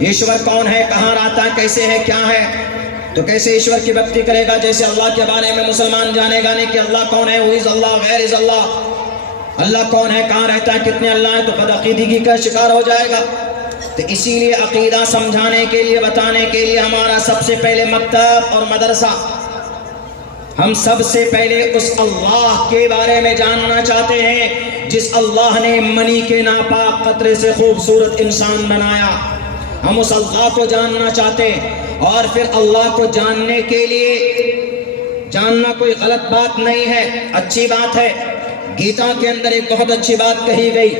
Ishwar کون ہے، کہاں رہتا ہے، کیسے ہے، کیا ہے؟ تو کیسے ایشور کی بھکتی کرے گا؟ جیسے اللہ کے بارے میں مسلمان جانے گا نہیں کہ اللہ کون ہے، وہی اللہ، غیر از اللہ، اللہ کون ہے، کہاں رہتا ہے، کتنے اللہ ہیں، تو بدعقیدگی کا شکار ہو جائے گا۔ تو اسی لیے عقیدہ سمجھانے کے لیے، بتانے کے لیے ہمارا سب سے پہلے مکتب اور مدرسہ، ہم سب سے پہلے اس اللہ کے بارے میں جاننا چاہتے ہیں جس اللہ نے منی کے ناپاک قطرے سے خوبصورت انسان بنایا، ہم اس اللہ کو جاننا چاہتے ہیں۔ اور پھر اللہ کو جاننے کے لیے، جاننا کوئی غلط بات نہیں ہے، اچھی بات ہے۔ گیتا کے اندر ایک بہت اچھی بات کہی گئی،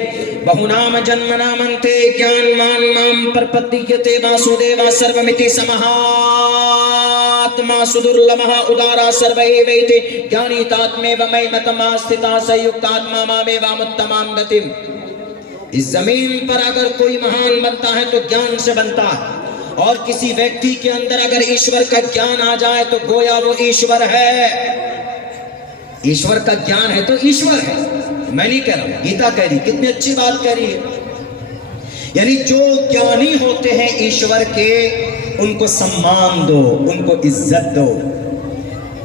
بہونام جنمنا منتے گیان مان مام پرپتیتے واسودیوا سرومتی سمہاتما سدرلمہ ادارا سروے ویتے گیانی تاتمے ومئی متما ستھتا سیوکتاتما مامے وامتمام گتیم۔ اس زمین پر اگر کوئی مہان بنتا ہے تو گیان سے بنتا ہے، اور کسی ویکتی کے اندر اگر ایشور کا گیان آ جائے تو گویا وہ ایشور ہے۔ ایشور کا گیان ہے تو ایشور ہے، میں نہیں کہہ رہا ہوں، گیتا کہہ رہی، کتنی اچھی بات کہہ رہی ہے۔ یعنی جو گیانی ہوتے ہیں ایشور کے، ان کو سمان دو، ان کو عزت دو۔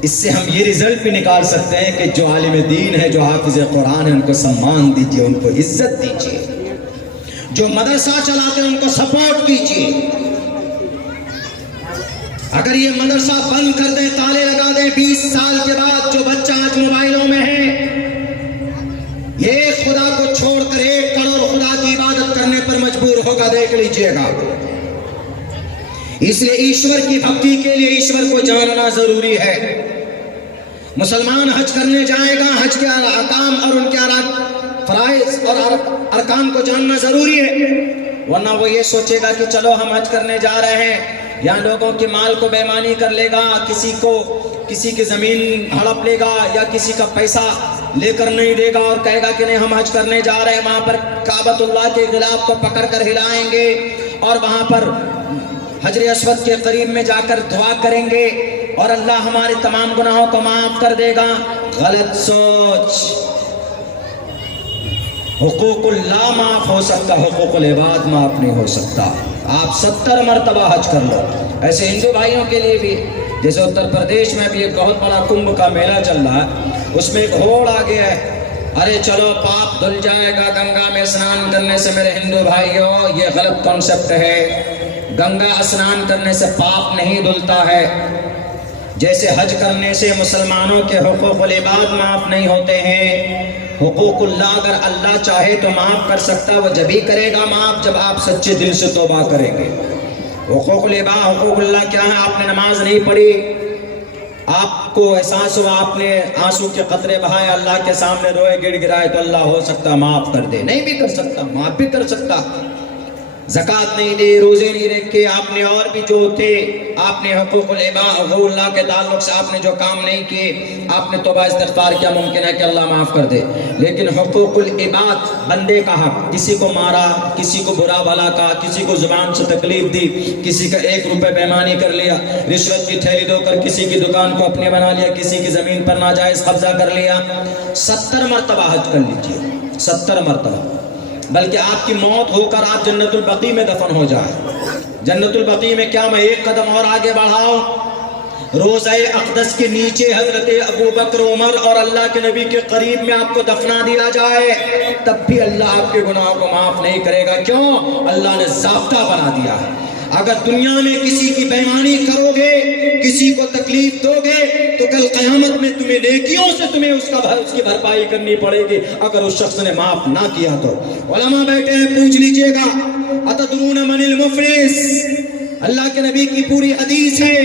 اس سے ہم یہ رزلٹ بھی نکال سکتے ہیں کہ جو عالم دین ہے، جو حافظ قرآن ہے، ان کو سمان دیجئے، ان کو عزت دیجئے۔ جو مدرسہ چلاتے ہیں ان کو سپورٹ کیجئے۔ اگر یہ مدرسہ بند کر دیں، تالے لگا دیں، 20 سال کے بعد جو بچہ آج موبائلوں میں ہے، یہ خدا کو چھوڑ کر 1 کروڑ خدا کی عبادت کرنے پر مجبور ہوگا، دیکھ لیجئے گا۔ اس لیے ایشور کی بھکتی کے لیے ایشور کو جاننا ضروری ہے۔ مسلمان حج کرنے جائے گا، حج کے احکام اور ان کے فرائض اور ارکان کو جاننا ضروری ہے، ورنہ وہ یہ سوچے گا کہ چلو ہم حج کرنے جا رہے ہیں، یا لوگوں کے مال کو بیمانی کر لے گا، کسی کی زمین ہڑپ لے گا، یا کسی کا پیسہ لے کر نہیں دے گا اور کہے گا کہ نہیں ہم حج کرنے جا رہے ہیں، وہاں پر کعبۃ اللہ کے غلاف کو پکڑ کر ہلائیں گے اور وہاں پر حجر اسود کے قریب میں جا کر دعا کریں گے اور اللہ ہمارے تمام گناہوں کو معاف کر دے گا۔ غلط سوچ۔ حقوق اللہ معاف ہو سکتا، حقوق العباد معاف نہیں ہو سکتا۔ آپ 70 مرتبہ حج کر لو۔ ایسے ہندو بھائیوں کے لیے بھی، جیسے اتر پردیش میں بھی ایک بہت بڑا کمبھ کا میلہ چل رہا ہے، اس میں ایک ہوڑ آ گیا ہے، ارے چلو پاپ دھل جائے گا گنگا میں اسنان کرنے سے۔ میرے ہندو بھائیوں، یہ غلط کانسیپٹ ہے۔ گنگا اسنان کرنے سے پاپ نہیں دھلتا ہے۔ جیسے حج کرنے سے مسلمانوں کے حقوق العباد معاف نہیں ہوتے ہیں، حقوق اللہ اگر اللہ چاہے تو معاف کر سکتا، وہ جب ہی کرے گا معاف جب آپ سچے دل سے توبہ کریں گے۔ حقوق العباد، حقوق اللہ کیا ہے؟ آپ نے نماز نہیں پڑھی، آپ کو احساس ہوا، آپ نے آنسو کے قطرے بہائے، اللہ کے سامنے روئے گڑ گڑائے، تو اللہ ہو سکتا معاف کر دے، نہیں بھی کر سکتا، معاف بھی کر سکتا۔ زکوٰۃ نہیں دی، روزے نہیں رکھے، آپ نے اور بھی جو تھے، آپ نے حقوق العباد، حقوق اللہ کے تعلق سے آپ نے جو کام نہیں کیے، آپ نے توبہ استغفار کیا، ممکن ہے کہ اللہ معاف کر دے۔ لیکن حقوق العباد، بندے کا حق، کسی کو مارا، کسی کو برا بھلا کہا، کسی کو زبان سے تکلیف دی، کسی کا 1 روپے بیمانی کر لیا، رشوت کی تھیلی دو کر کسی کی دکان کو اپنے بنا لیا، کسی کی زمین پر ناجائز قبضہ کر لیا، 70 مرتبہ حج کر لیجیے، 70 مرتبہ۔ بلکہ آپ کی موت ہو کر آپ جنت البقیع میں دفن ہو جائے۔ جنت البقیع میں کیا میں 1 قدم اور آگے بڑھاؤں، روضہ اقدس کے نیچے حضرت ابو بکر، عمر اور اللہ کے نبی کے قریب میں آپ کو دفنا دیا جائے، تب بھی اللہ آپ کے گناہوں کو معاف نہیں کرے گا۔ کیوں؟ اللہ نے ضابطہ بنا دیا ہے، اگر دنیا میں کسی کی بےمانی کرو گے، کسی کو تکلیف دو گے، تو کل قیامت میں تمہیں نیکیوں سے تمہیں اس کی بھرپائی کرنی پڑے گی۔ اگر اس شخص نے معاف نہ کیا تو علماء بیٹھے ہیں، پوچھ لیجئے گا، اتدرون من المفلس؟ اللہ کے نبی کی پوری حدیث ہے۔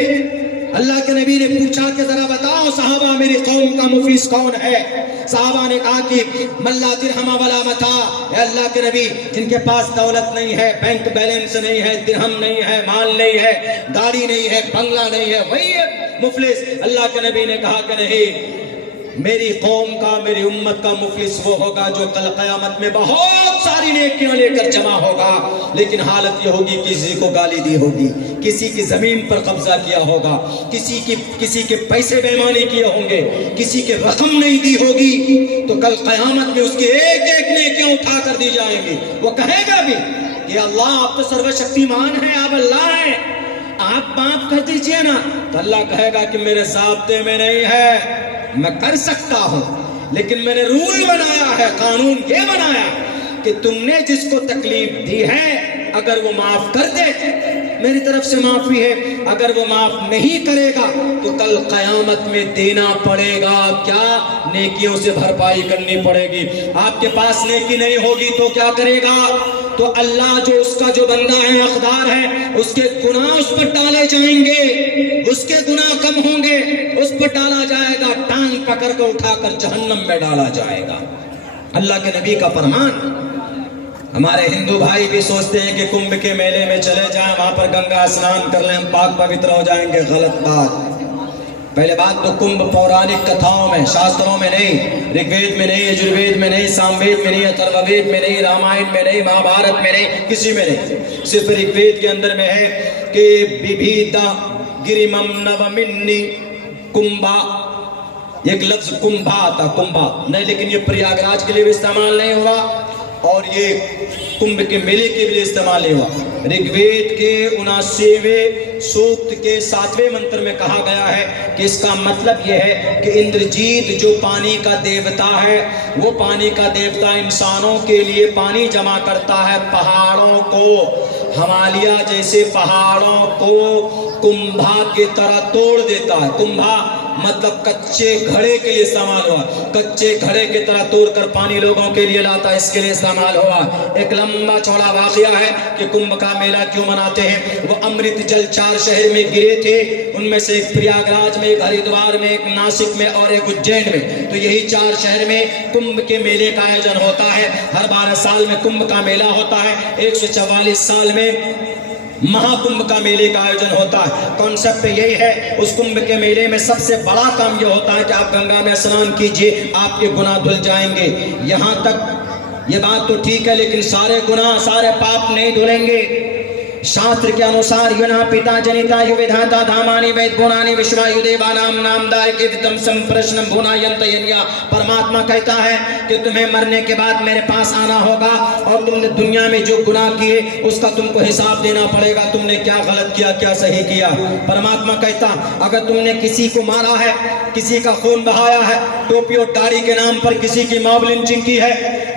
اللہ کے نبی نے پوچھا کہ ذرا بتاؤ صحابہ، میری قوم کا مفلس کون ہے؟ صحابہ نے کہا کہ من لا درہم ولا متاع، اے اللہ کے نبی، جن کے پاس دولت نہیں ہے، بینک بیلنس نہیں ہے، درہم نہیں ہے، مال نہیں ہے، گاڑی نہیں ہے، بنگلہ نہیں ہے، وہی ہے مفلس۔ اللہ کے نبی نے کہا کہ نہیں، میری قوم کا، میری امت کا مفلس وہ ہوگا جو کل قیامت میں بہت ساری نیکیاں لے کر جمع ہوگا، لیکن حالت یہ ہوگی کسی کو گالی دی ہوگی، کسی کی زمین پر قبضہ کیا ہوگا، کسی کے پیسے بےمانی کیے ہوں گے، کسی کے رقم نہیں دی ہوگی، تو کل قیامت میں اس کی 1-1 نیکیاں اٹھا کر دی جائیں گی۔ وہ کہے گا بھی کہ اللہ آپ تو سرو شکتیمان ہیں، آپ اللہ ہیں، آپ معاف کر دیجئے نا، تو اللہ کہے گا کہ میرے ضابطے میں نہیں ہے، میں کر سکتا ہوں، لیکن میں نے رول بنایا ہے، قانون یہ بنایا کہ تم نے جس کو تکلیف دی ہے اگر وہ معاف کر دے میری طرف سے معافی ہے، اگر وہ معاف نہیں کرے گا تو کل قیامت میں دینا پڑے گا، کیا نیکیوں سے بھرپائی کرنی پڑے گی۔ آپ کے پاس نیکی نہیں ہوگی تو کیا کرے گا؟ تو اللہ جو اس کا جو بندہ ہے، حقدار ہے، اس کے گناہ اس پر ڈالے جائیں گے، اس کے گناہ کم ہوں گے، اس پر ڈالا جائے گا، ٹانگ پکڑ کر اٹھا کر جہنم میں ڈالا جائے گا۔ اللہ کے نبی کا فرمان۔ ہمارے ہندو بھائی بھی سوچتے ہیں کہ کمبھ کے میلے میں چلے جائیں، وہاں پر گنگا اسنان کر لیں، ہم پاک پوتر ہو جائیں گے۔ غلط بات۔ پہلے بات تو کمبھ پورانک کتھاؤں میں، شاستروں میں نہیں، رگ وید میں نہیں، یجروید میں نہیں، سام وید میں نہیں، اتھرو وید میں نہیں، رامائن میں نہیں، مہابھارت میں نہیں، کسی میں نہیں۔ صرف رگ وید کے اندر میں ہے کہ ببھیتا گریمم نومنی کمبا، ایک لفظ کمبھا تھا، کمبھا نہیں، لیکن یہ پریاگراج کے لیے بھی استعمال نہیں ہوا اور یہ کمبھ کے میلے کے لیے استعمال نہیں ہوا۔ رگ وید کے 79ویں سوکت کے 7ویں منتر میں کہا گیا ہے کہ اس کا مطلب یہ ہے کہ اندرجیت جو پانی کا دیوتا ہے، وہ پانی کا دیوتا انسانوں کے لیے پانی جمع کرتا ہے، پہاڑوں کو، ہمالیہ جیسے پہاڑوں کو کمبھا کی طرح توڑ دیتا ہے۔ کمبھا مطلب کچے گھڑے کے لیے استعمال ہوا، کچے گھڑے کی طرح توڑ کر پانی لوگوں کے لیے لاتا ہے، اس کے لیے استعمال ہوا۔ ایک لمبا چوڑا واقعہ ہے کہ کمبھ کا میلہ کیوں مناتے ہیں۔ وہ امرت جل 4 شہر میں گرے تھے، ان میں سے ایک پریاگراج میں، ایک ہریدوار میں، ایک ناسک میں اور ایک اجین میں۔ تو یہی 4 شہر میں کمبھ کے میلے کا آیوجن ہوتا ہے۔ ہر 12 سال میں کمبھ کا میلہ ہوتا ہے، 144 سال میں مہا کمبھ کا میلے کا آیوجن ہوتا ہے۔ کانسیپٹ یہی ہے، اس کمبھ کے میلے میں سب سے بڑا کام یہ ہوتا ہے کہ آپ گنگا میں اسنان کیجئے، آپ کے گناہ دھل جائیں گے۔ یہاں تک یہ بات تو ٹھیک ہے، لیکن سارے گناہ، سارے پاپ نہیں دھلیں گے۔ شاستر کے انوسار یونا پتا جنیتا یویدھاتا دھامانی وید گونانی وشوایو دیوانام نام دائکتم سمپرشنم بھوناینت ینیا۔ پرماتما کہتا ہے کہ تمہیں مرنے کے بعد میرے پاس آنا ہوگا اور تم نے دنیا میں جو گناہ کیے اس کا تم کو حساب دینا پڑے گا، تم نے کیا غلط کیا، کیا صحیح کیا۔ پرماتما کہتا اگر تم نے کسی کو مارا ہے، کسی کا خون بہایا ہے، ٹوپی اور داڑھی کے نام پر کسی کی موب لنچنگ کی ہے،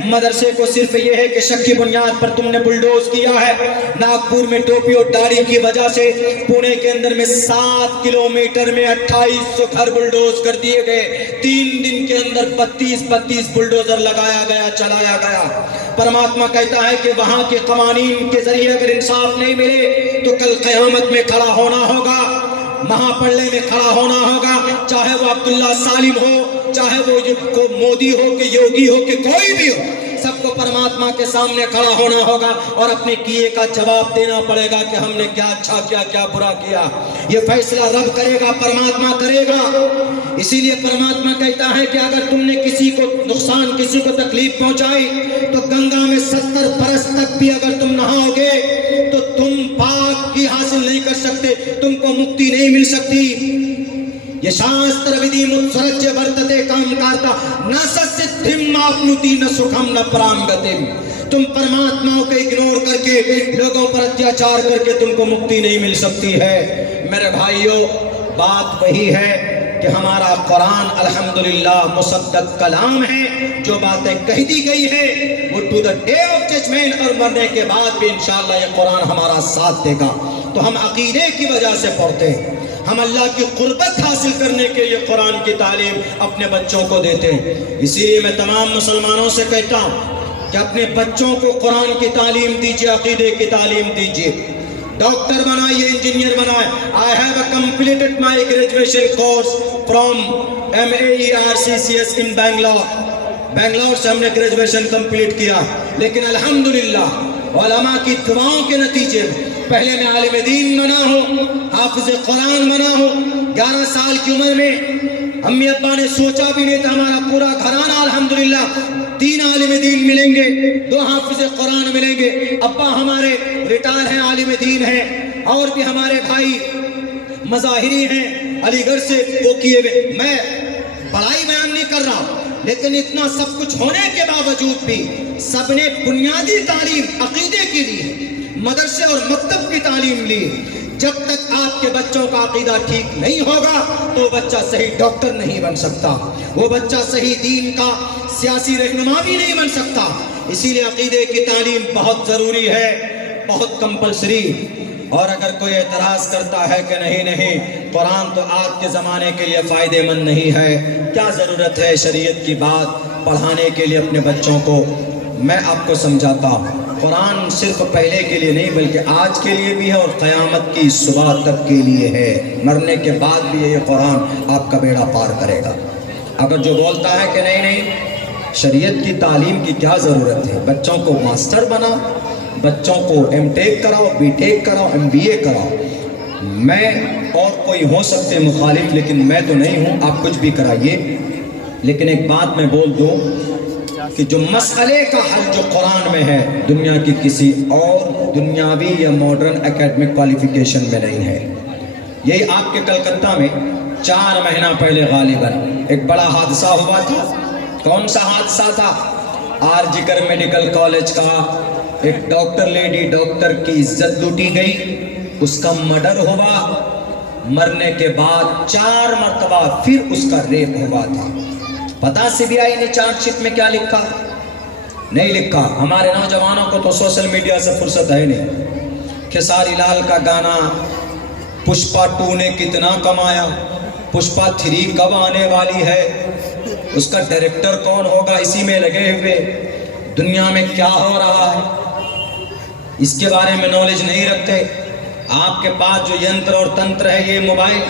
مدرسے کو صرف یہ ہے کہ شک کی بنیاد پر تم نے بلڈوز کیا ہے، ناگپور میں ٹوپی اور داڑھی کی وجہ سے پونے کے اندر میں 7 کلومیٹر میں 2800 گھر بلڈوز کر دیے گئے، 3 دن کے اندر 32 بلڈوزر لگایا گیا، چلایا گیا۔ پرماتما کہتا ہے کہ وہاں کے قوانین کے ذریعے اگر انصاف نہیں ملے تو کل قیامت میں کھڑا ہونا ہوگا، مہا پرلے میں کھڑا ہونا ہوگا، چاہے وہ عبداللہ سالم ہو، چاہے وہ مودی ہو کہ یوگی ہو کہ کوئی بھی ہو، سب کو پرماتما کے سامنے کھڑا ہونا ہوگا اور اپنے کیے کا جواب دینا پڑے گا کہ ہم نے کیا اچھا کیا، کیا برا کیا۔ یہ فیصلہ رب کرے گا، پرماتما کرے گا۔ اسی لیے پرماتما کہتا ہے کہ اگر تم نے کسی کو نقصان، کسی کو تکلیف پہنچائی تو گنگا میں 70 برس تک بھی اگر تم نہاؤ گے تو تم پاک کی حاصل نہیں کر سکتے، تم کو مکتی نہیں مل سکتی۔ یہ شاستر ودھی متسرج ورتتے کام کارتا نہ سدھم ماپنوتی نہ سکھم نہ پرامگتم۔ تم پرماتما کو اگنور کر کے، لوگوں پر اتیاچار کر کے تم کو مکتی نہیں مل سکتی ہے۔ میرے بھائیوں، بات وہی ہے کہ ہمارا قرآن الحمدللہ مصدق کلام ہے، جو باتیں کہہ دی گئی ہے وہ to the day of judgement, اور مرنے کے بعد بھی انشاءاللہ یہ قرآن ہمارا ساتھ دے گا۔ تو ہم عقیدے کی وجہ سے پڑھتے ہیں، ہم اللہ کی قربت حاصل کرنے کے لیے قرآن کی تعلیم اپنے بچوں کو دیتے ہیں۔ اسی لیے میں تمام مسلمانوں سے کہتا ہوں کہ اپنے بچوں کو قرآن کی تعلیم دیجیے، عقیدے کی تعلیم دیجیے، ڈاکٹر بنائیے، انجینئر بنائے۔ I have completed my graduation course from MAERCCS in Bangalore۔ Bangalore سے ہم نے گریجویشن کمپلیٹ کیا، لیکن الحمدللہ علماء کی دعاؤں کے نتیجے میں پہلے میں عالم دین بنا ہوں، حافظ قرآن بنا ہوں۔ 11 سال کی عمر میں امی ابا نے سوچا بھی نہیں تھا ہمارا پورا گھرانہ الحمدللہ 3 عالم دین ملیں گے، 2 حافظ قرآن ملیں گے۔ ابا ہمارے ریٹائر ہیں، عالم دین ہیں، اور بھی ہمارے بھائی مظاہری ہیں علی گڑھ سے وہ کیے ہوئے۔ میں بڑائی بیان نہیں کر رہا ہوں، لیکن اتنا سب کچھ ہونے کے باوجود بھی سب نے بنیادی تعلیم عقیدے کی لی، مدرسے اور مکتب کی تعلیم لی۔ جب تک آپ کے بچوں کا عقیدہ ٹھیک نہیں ہوگا تو بچہ صحیح ڈاکٹر نہیں بن سکتا، وہ بچہ صحیح دین کا سیاسی رہنما بھی نہیں بن سکتا۔ اسی لیے عقیدے کی تعلیم بہت ضروری ہے، بہت کمپلسری۔ اور اگر کوئی اعتراض کرتا ہے کہ نہیں قرآن تو آج کے زمانے کے لیے فائدہ مند نہیں ہے، کیا ضرورت ہے شریعت کی بات پڑھانے کے لیے اپنے بچوں کو، میں آپ کو سمجھاتا ہوں قرآن صرف پہلے کے لیے نہیں بلکہ آج کے لیے بھی ہے اور قیامت کی صبح تک کے لیے ہے۔ مرنے کے بعد بھی یہ قرآن آپ کا بیڑا پار کرے گا۔ اگر جو بولتا ہے کہ نہیں شریعت کی تعلیم کی کیا ضرورت ہے، بچوں کو ماسٹر بنا، بچوں کو ایم ٹیک کراؤ، بی ٹیک کراؤ، ایم بی اے کراؤ، میں اور کوئی ہو سکتے مخالف لیکن میں تو نہیں ہوں، آپ کچھ بھی کرائیے۔ لیکن ایک بات میں بول دوں کہ جو مسئلے کا حل جو قرآن میں ہے دنیا کی کسی اور دنیاوی یا ماڈرن اکیڈمک کوالیفیکیشن میں نہیں ہے۔ یہی آپ کے کلکتہ میں 4 مہینہ پہلے غالباً ایک بڑا حادثہ ہوا تھا۔ کون سا حادثہ تھا؟ آر جگر میڈیکل کالج کا ایک ڈاکٹر لیڈی ڈاکٹر کی عزت لوٹی گئی، اس کا مرڈر ہوا، مرنے کے بعد 4 مرتبہ پھر اس کا ریپ ہوا تھا۔ پتا سی بی آئی نے چارج شیٹ میں کیا لکھا؟ نہیں لکھا۔ ہمارے نوجوانوں کو تو سوشل میڈیا سے فرصت ہے نہیں۔ کھساری لال کا گانا پشپا 2 نے کتنا کمایا، پشپا 3 کب آنے والی ہے، اس کا ڈائریکٹر کون ہوگا، اسی میں لگے ہوئے، دنیا میں کیا ہو رہا ہے اس کے بارے میں نالج نہیں رکھتے۔ آپ کے پاس جو ینتر اور تنتر ہے یہ موبائل،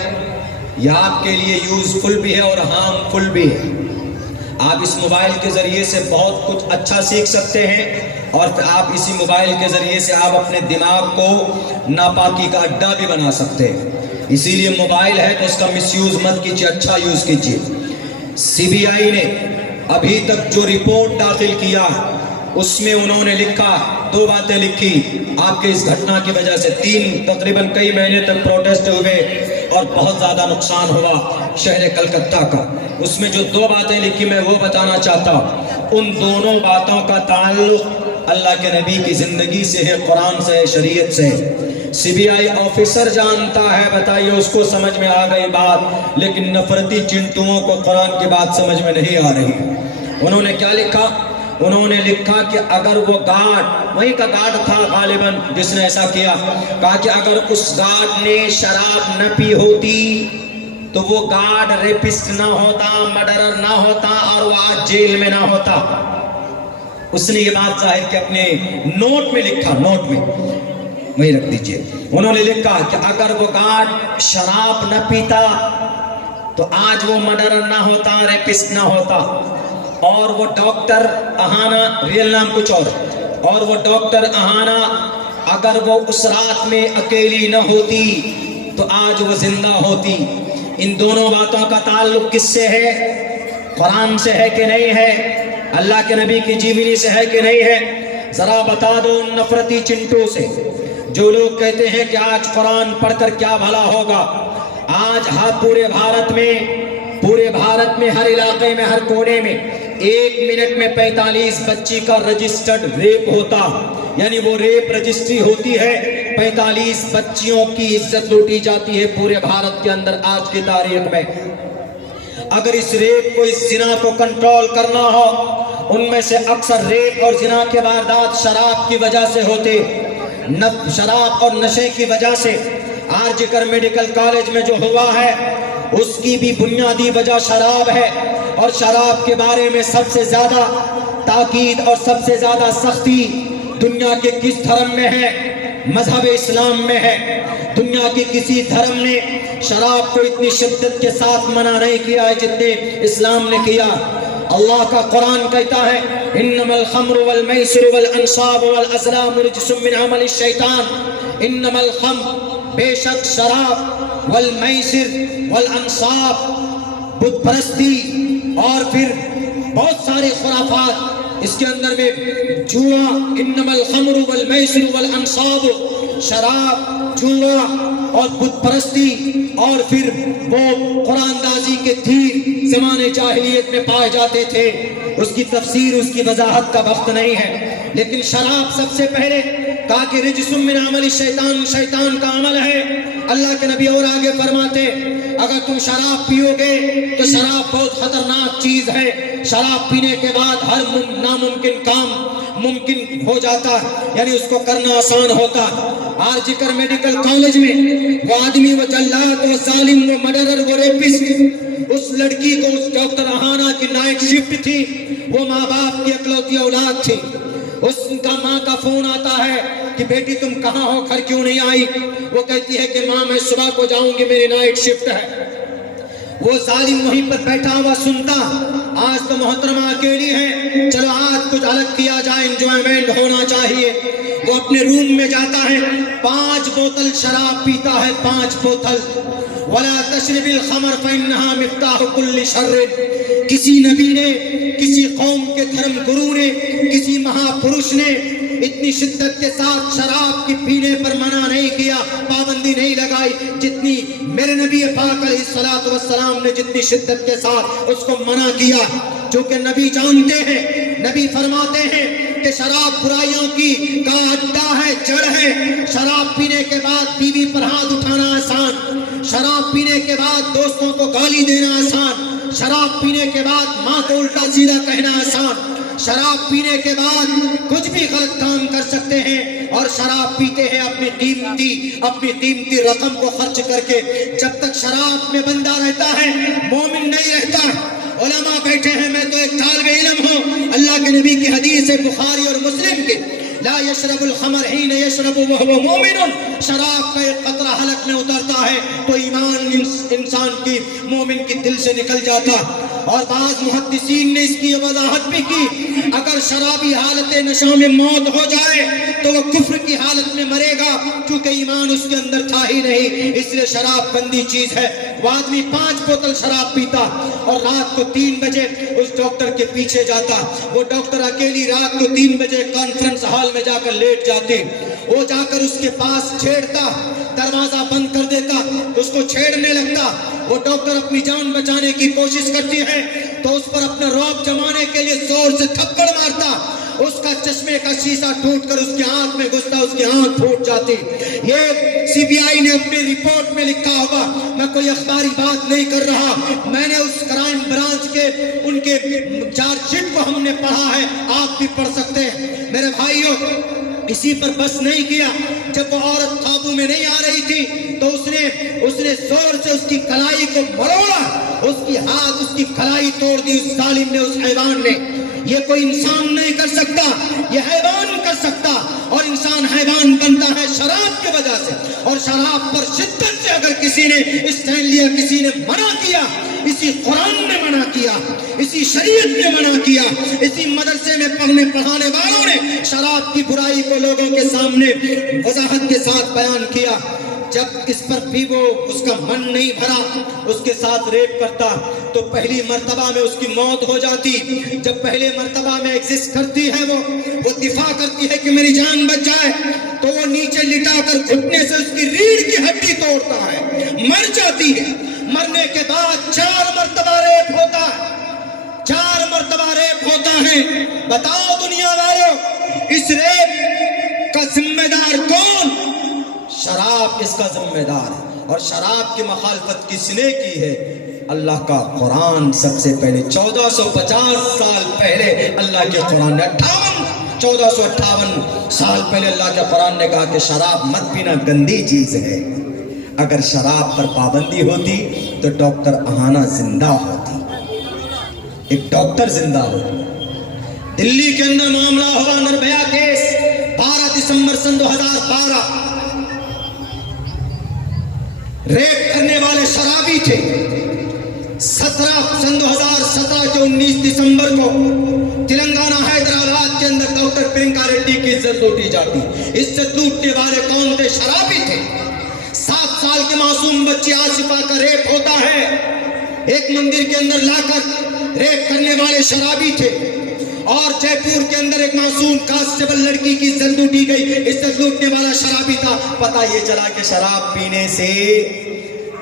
یہ آپ کے لیے یوزفل بھی ہے اور ہارمفل بھی ہے۔ آپ اس موبائل کے ذریعے سے بہت کچھ اچھا سیکھ سکتے ہیں اور پھر آپ اسی موبائل کے ذریعے سے آپ اپنے دماغ کو ناپاکی کا اڈا بھی بنا سکتے ہیں۔ اسی لیے موبائل ہے تو اس کا مس یوز مت کیجیے، اچھا یوز کیجیے۔ سی بی آئی نے ابھی تک جو رپورٹ داخل کیا اس میں انہوں نے لکھا 2 باتیں لکھی آپ کے اس گھٹنا کی وجہ سے، 3 تقریباً کئی مہینے تک پروٹیسٹ ہوئے اور بہت زیادہ نقصان ہوا شہر کلکتہ کا۔ اس میں جو 2 باتیں لکھی میں وہ بتانا چاہتا ہوں۔ ان دونوں باتوں کا تعلق اللہ کے نبی کی زندگی سے ہے، قرآن سے ہے، شریعت سے ہے۔ سی بی آئی آفیسر جانتا ہے، بتائیے اس کو سمجھ میں آ گئی بات، لیکن نفرتی چنٹوؤں کو قرآن کی بات سمجھ میں نہیں آ رہی۔ انہوں نے کیا لکھا؟ انہوں نے لکھا کہ اگر وہ گارڈ، وہیں کا گارڈ تھا غالباً جس نے ایسا کیا، کہا کہ اگر اس گارڈ نے شراب نہ پی ہوتی تو وہ گارڈ ریپسٹ نہ ہوتا، مرڈرر نہ ہوتا اور وہ آج جیل میں نہ ہوتا۔ اس نے یہ بات ظاہر کہ اپنے نوٹ میں لکھا، نوٹ میں وہی رکھ دیجئے۔ انہوں نے لکھا کہ اگر وہ گارڈ شراب نہ پیتا تو آج وہ مرڈرر نہ ہوتا، ریپسٹ نہ ہوتا، اور وہ ڈاکٹر اہانا، ریل نام کچھ اور وہ ڈاکٹر اہانا اگر وہ اس رات میں اکیلی نہ ہوتی تو آج وہ زندہ ہوتی۔ ان دونوں باتوں کا تعلق کس سے ہے؟ قرآن سے ہے کہ نہیں ہے؟ اللہ کے نبی کی جیونی سے ہے کہ نہیں ہے؟ ذرا بتا دو ان نفرتی چنٹوں سے جو لوگ کہتے ہیں کہ آج قرآن پڑھ کر کیا بھلا ہوگا۔ آج پورے بھارت میں ہر علاقے میں، ہر کونے میں 1 منٹ میں 45 بچی کا رجسٹرڈ ریپ ہوتا، یعنی وہ ریپ رجسٹری ہوتی ہے، 45 بچیوں کی عزت لوٹی جاتی ہے پورے بھارت کے اندر آج کی تاریخ میں۔ اگر اس ریپ کو، اس زنا کو کنٹرول کرنا ہو، ان میں سے اکثر ریپ اور زنا کے واردات شراب کی وجہ سے ہوتے، شراب اور نشے کی وجہ سے۔ آر جگر میڈیکل کالج میں جو ہوا ہے اس کی بھی بنیادی وجہ شراب ہے، اور شراب کے بارے میں سب سے زیادہ تاکید اور سب سے زیادہ سختی دنیا کے کس دھرم میں ہے؟ مذہب اسلام میں ہے۔ دنیا کے کسی دھرم نے شراب کو اتنی شدت کے ساتھ منع نہیں کیا ہے جتنے اسلام نے کیا۔ اللہ کا قرآن کہتا ہے انما الخمر والمیسر والانصاب والازلام رجس من عمل الشیطان۔ انما الخمر، بے شک شراب، والمیسر والانصاب، بت پرستی، اور پھر بہت سارے خرافات اس کے اندر میں، جوا، انما الخمر والمیسر والانصاب، شراب، جوا اور بت پرستی اور پھر وہ قرآن اندازی کے تیر زمانے جاہلیت میں پائے جاتے تھے. اس کی تفسیر اس کی وضاحت کا وقت نہیں ہے. لیکن شراب سب سے پہلے کہا کہ رجس من عمل الشیطان، شیطان کا عمل ہے. اللہ کے نبی اور آگے فرماتے اگر تم شراب پیو گے تو شراب بہت خطرناک چیز ہے. شراب پینے کے بعد ہر ناممکن کام ممکن ہو جاتا، یعنی اس کو کرنا آسان ہوتا. آج ذکر میڈیکل کالج میں وہ آدمی، وہ جلاد، وہ ظالم، وہ مرڈرر، وہ ریپسٹ، اس لڑکی کو، اس ڈاکٹر اہانہ کی نائٹ شفٹ تھی، وہ ماں باپ کی اکلوتی اولاد تھی. اس کا ماں کا فون آتا ہے کہ بیٹی تم کہاں ہو، گھر کیوں نہیں آئی؟ وہ کہتی ہے کہ ماں میں صبح کو جاؤں گی، میری نائٹ شفٹ ہے. وہ ظالم وہیں پر بیٹھا ہوا سنتا. آج تو محترمہ اکیلی ہے، چلو آج کچھ الگ کیا جائے، انجوائمنٹ ہونا چاہیے. وہ اپنے روم میں جاتا ہے، 5 بوتل شراب پیتا ہے، 5 بوتل. وَلَا تَشْرِبِ الْخَمْرَ فَإِنَّهَا مِفْتَاحُ كُلِّ شَرٍ. کسی نبی نے، کسی قوم کے دھرم گرو نے، کسی مہا پرش نے اتنی شدت کے ساتھ شراب کی پینے پر منع نہیں کیا، پابندی نہیں لگائی جتنی میرے نبی پاک علیہ الصلوۃ والسلام نے جتنی شدت کے ساتھ اس کو منع کیا. جو کہ نبی جانتے ہیں، نبی فرماتے ہیں کہ شراب برائیوں کی کا اڈا ہے، جڑ ہے. شراب پینے کے بعد بیوی پر ہاتھ اٹھانا آسان، شراب پینے کے بعد دوستوں کو گالی دینا آسان، شراب پینے کے بعد ماں کو الٹا سیدھا کہنا آسان، شراب پینے کے بعد کچھ بھی غلط کام کر سکتے ہیں. اور شراب پیتے ہیں اپنی قیمتی رقم کو خرچ کر کے. جب تک شراب میں بندہ رہتا ہے مومن نہیں رہتا. علماء بیٹھے ہیں، میں تو ایک طالب علم ہوں. اللہ کے نبی کی حدیث ہے بخاری اور مسلم کی، لا یشرب الخمر حین یشرب وهو مومن. شراب کا ایک قطرہ حلق میں اترتا ہے تو ایمان انسان کی، مومن کی دل سے نکل جاتا. اور بعض محدثین نے اس کی وضاحت بھی کی، اگر شرابی حالت نشہ میں موت ہو جائے تو وہ کفر کی حالت میں مرے گا، کیونکہ ایمان اس کے اندر تھا ہی نہیں. اس لیے شراب گندی چیز ہے. وہ آدمی 5 بوتل شراب پیتا اور رات کو 3 بجے اس ڈاکٹر کے پیچھے جاتا. وہ ڈاکٹر اکیلی رات کو 3 بجے کانفرنس ہال میں جا کر لیٹ جاتی. وہ جا کر اس کے پاس چھیڑتا، دروازہ بند کر دیتا، اس کو چھیڑنے لگتا. وہ ڈاکٹر اپنی جان بچانے کی کوشش کرتی ہے تو اس پر اپنا رعب جمانے کے لیے زور سے تھپڑ مارتا. اس کا چشمے کا شیشہ ٹوٹ کر اس کی آنکھ میں گھستا، اس کی آنکھ پھوٹ جاتی. یہ سی بی آئی نے اپنی رپورٹ میں لکھا ہوگا، میں کوئی اخباری بات نہیں کر رہا. میں نے اس کرائم برانچ کے ان کے چارج شیٹ کو ہم نے پڑھا ہے، آپ بھی پڑھ سکتے ہیں. میرے بھائیوں، اسی پر بس نہیں کیا. جب وہ عورت قابو میں نہیں آ رہی تھی تو اس نے زور سے اس کی کلائی کو مروڑا، اس کی ہاتھ، اس کی کلائی توڑ دی اس ظالم نے، اس حیوان نے. یہ کوئی انسان نہیں کر سکتا، یہ حیوان کر سکتا. اور انسان حیوان بنتا ہے شراب کی وجہ سے. اور شراب پر شدت سے اگر کسی نے اسٹینڈ لیا، کسی نے منع کیا، اسی قرآن نے منع کیا، اسی شریعت نے منع کیا، اسی مدرسے میں پڑھانے والوں نے شراب کی برائی کو لوگوں کے سامنے وضاحت کے ساتھ بیان کیا. جب اس پر بھی وہ اس کا من نہیں بھرا، اس کے ساتھ ریپ کرتا تو پہلی مرتبہ میں اس کی موت ہو جاتی. جب پہلے مرتبہ میں ایگزسٹ کرتی ہے وہ دفاع کرتی ہے کہ میری جان بچ جائے، تو وہ نیچے لٹا کر گھٹنے سے اس کی ریڑھ کی ہڈی توڑتا ہے، مر جاتی ہے. مرنے کے بعد 4 مرتبہ ریپ ہوتا ہے، 4 مرتبہ ریپ ہوتا ہے. بتاؤ دنیا والوں، اس ریپ کا ذمہ دار کون؟ شراب اس کا ذمہ دار ہے. اور شراب کی مخالفت کس نے کی ہے؟ اللہ کا قرآن. سب سے پہلے 1450 سال پہلے اللہ کے قرآن نے 1458 سال پہلے اللہ کے قرآن نے کہا کہ شراب مت پینا، گندی چیز ہے. اگر شراب پر پابندی ہوتی تو ڈاکٹر اہانہ زندہ ہوتی، ایک ڈاکٹر زندہ ہوتی. دلی کے اندر معاملہ ہوا نربھیا کیس، 12 دسمبر سن 2012. ریپ کرنے والے شرابی تھے. 2017 کے 19 دسمبر کو تلنگانہ حیدرآباد کے اندر ڈاکٹر پرینکا ریڈی کی عزت لوٹی جاتی. عزت لوٹنے والے کون تھے؟ شرابی تھے. 7 سال کے معصوم بچی آصفہ کا ریپ ہوتا ہے. ایک مندر کے اندر لا کر ریپ کرنے والے شرابی تھے. اور جے پور کے اندر ایک معصوم کانسٹیبل لڑکی کی عزت لوٹی گئی. عزت لوٹنے والا شرابی تھا. پتہ یہ چلا کہ شراب پینے سے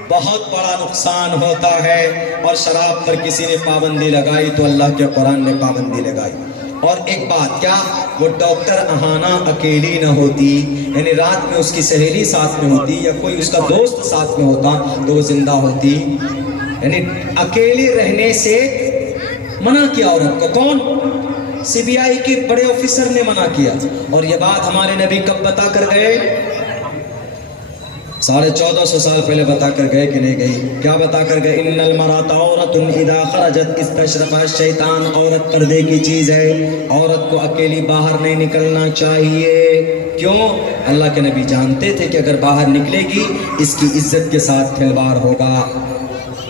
بہت بڑا نقصان ہوتا ہے, اور شراب پر کسی نے پابندی لگائی تو اللہ کے قرآن نے پابندی لگائی. اور ایک بات, کیا وہ ڈاکٹر اہانا اکیلی نہ ہوتی, یعنی رات میں اس کی سہیلی ساتھ میں ہوتی یا کوئی اس کا دوست ساتھ میں ہوتا تو وہ زندہ ہوتی. یعنی اکیلی رہنے سے منع کیا عورت کو. کون؟ سی بی آئی کے بڑے آفیسر نے منع کیا. اور یہ بات ہمارے نبی کب بتا کر گئے؟ 1450 سال پہلے بتا کر گئے کہ نہیں گئی؟ کیا بتا کر گئے؟ ان المرأۃ عورۃ اذا خرجت استشرفها الشیطان. عورت پردے کی چیز ہے, عورت کو اکیلی باہر نہیں نکلنا چاہیے. کیوں؟ اللہ کے نبی جانتے تھے کہ اگر باہر نکلے گی اس کی عزت کے ساتھ کھلواڑ ہوگا.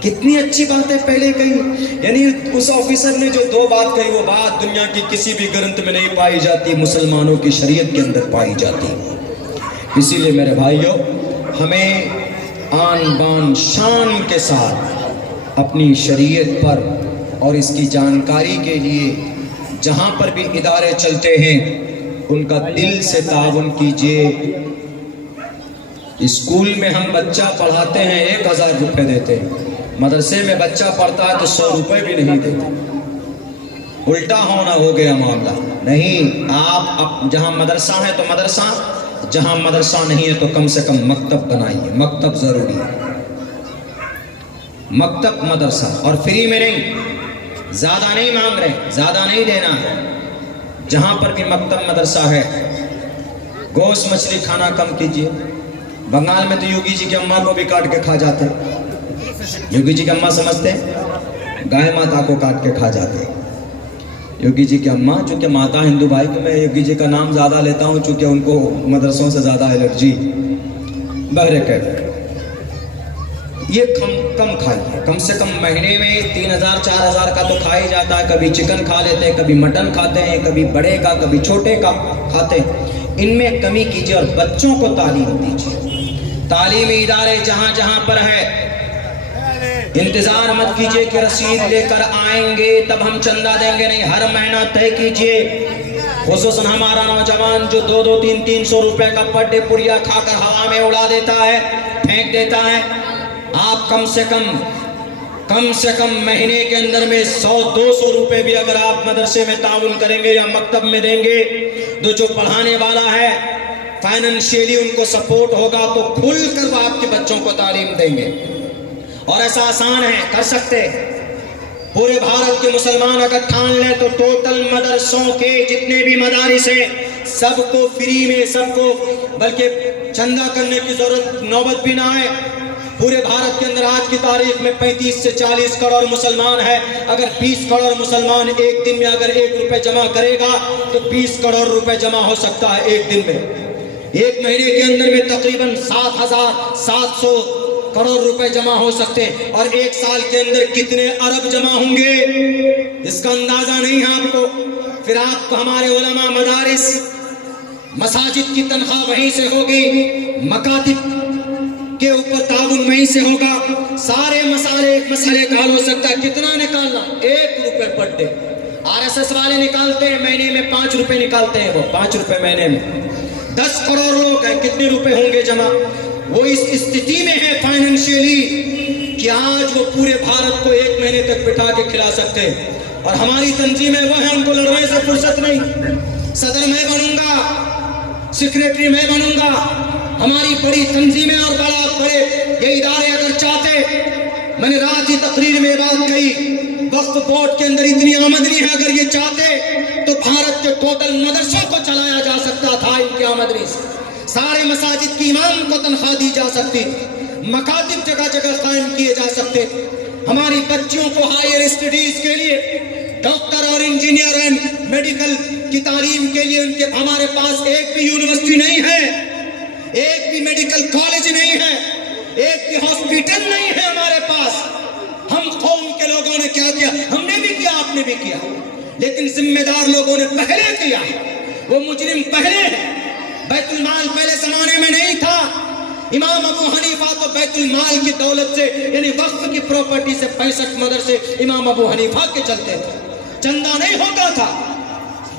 کتنی اچھی باتیں پہلے کہی. یعنی اس آفیسر نے جو 2 بات کہی, وہ بات دنیا کی کسی بھی گرنتھ میں نہیں پائی جاتی, مسلمانوں کی شریعت کے اندر پائی جاتی. اسی لیے میرے بھائیوں, ہمیں آن بان شان کے ساتھ اپنی شریعت پر اور اس کی جانکاری کے لیے جہاں پر بھی ادارے چلتے ہیں ان کا دل سے تعاون کیجیے. اسکول میں ہم بچہ پڑھاتے ہیں 1000 روپے دیتے ہیں, مدرسے میں بچہ پڑھتا ہے تو 100 روپے بھی نہیں دیتے. الٹا ہونا ہو گیا معاملہ. نہیں, آپ جہاں مدرسہ ہے تو مدرسہ, جہاں مدرسہ نہیں ہے تو کم سے کم مکتب بنائیے. مکتب ضروری ہے, مکتب مدرسہ. اور فری میں نہیں, زیادہ نہیں مانگ رہے, زیادہ نہیں دینا ہے. جہاں پر بھی مکتب مدرسہ ہے گوشت مچھلی کھانا کم کیجیے. بنگال میں تو یوگی جی کی اماں کو بھی کاٹ کے کھا جاتے. یوگی جی کی اماں سمجھتے گائے ماتا کو کاٹ کے کھا جاتے. یوگی جی کی اماں, چونکہ ماتا ہندو بھائی, تو میں یوگی جی کا نام زیادہ لیتا ہوں چونکہ ان کو مدرسوں سے زیادہ الرجی. بہرکیف یہ کم کھائیے. کم سے کم مہینے میں 3000-4000 کا تو کھا ہی جاتا ہے. کبھی چکن کھا لیتے ہیں, کبھی مٹن کھاتے ہیں, کبھی بڑے کا کبھی چھوٹے کا کھاتے ہیں. ان میں کمی کیجیے اور بچوں کو تعلیم دیجیے. تعلیمی ادارے جہاں جہاں پر ہے, انتظار مت کیجئے کہ رسید لے کر آئیں گے تب ہم چندہ دیں گے. نہیں, ہر مہینہ طے کیجئے. خصوصاً ہمارا نوجوان جو 200-300 روپے کا پر ڈے پڑیا کھا کر ہوا میں اڑا دیتا ہے, پھینک دیتا ہے. آپ کم سے کم مہینے کے اندر میں 100-200 روپے بھی اگر آپ مدرسے میں تعاون کریں گے یا مکتب میں دیں گے تو جو پڑھانے والا ہے فائننشیلی ان کو سپورٹ ہوگا تو کھل کر وہ آپ کے بچوں کو تعلیم دیں گے. اور ایسا آسان ہے, کر سکتے. پورے بھارت کے مسلمان اگر ٹھان لیں تو ٹوٹل مدرسوں کے جتنے بھی مدارس ہیں سب کو فری میں, سب کو, بلکہ چندہ کرنے کی ضرورت نوبت بھی نہ آئے. پورے بھارت کے اندر آج کی تاریخ میں 35 سے 40 کروڑ مسلمان ہیں. اگر 20 کروڑ مسلمان ایک دن میں اگر 1 روپے جمع کرے گا تو 20 کروڑ روپے جمع ہو سکتا ہے ایک دن میں. ایک مہینے کے اندر میں تقریباً 7700 کروڑ روپے جمع ہو سکتے ہیں. اور ایک سال کے اندر کتنے ارب جمع ہوں گے اس کا اندازہ نہیں ہے آپ کو. پھر آپ کو ہمارے علماء, مدارس, مساجد کی تنخواہ وہیں سے ہوگی, مکاتب کے اوپر تعاون وہیں سے ہوگا. سارے مسئلے کا حل ہو سکتا ہے. کتنا نکالنا؟ 1 روپے پر ڈے. RSS والے نکالتے ہیں مہینے میں 5 روپے نکالتے ہیں, وہ 5 روپے مہینے میں. 10 کروڑ لوگ ہیں, کتنے روپے ہوں گے جمع؟ وہ اس استھتی میں ہے فائننشیلی کہ آج وہ پورے بھارت کو 1 مہینے تک بٹھا کے کھلا سکتے ہیں. اور ہماری تنظیمیں وہ ہیں, ان کو لڑنے سے فرصت نہیں. صدر میں بنوں گا, سیکریٹری میں بنوں گا. ہماری بڑی تنظیمیں اور بڑے یہ ادارے اگر چاہتے, میں نے رات ہی تقریر میں بات کہی, وقف بورڈ کے اندر اتنی آمدنی ہے, اگر یہ چاہتے تو بھارت کے ٹوٹل مدرسوں کو چلایا جا سکتا تھا ان کی آمدنی سے. سارے مساجد کی امام کو تنخواہ دی جا سکتی, مکاتب جگہ جگہ قائم کیے جا سکتے. ہماری بچیوں کو ہائر اسٹڈیز کے لیے, ڈاکٹر اور انجینئر اینڈ میڈیکل کی تعلیم کے لیے ہمارے پاس ایک بھی یونیورسٹی نہیں ہے, ایک بھی میڈیکل کالج نہیں ہے, ایک بھی ہاسپٹل نہیں ہے ہمارے پاس. ہم قوم کے لوگوں نے کیا کیا؟ ہم نے بھی کیا, آپ نے بھی کیا, لیکن ذمہ دار لوگوں نے پہلے کیا. وہ مجرم پہلے ہے. بیت المال پہلے زمانے میں نہیں تھا. امام ابو حنیفہ تو بیت المال کی دولت سے, یعنی وقف کی پراپرٹی سے 65 مدرسے امام ابو حنیفہ کے چلتے تھے. چندہ نہیں ہوتا تھا.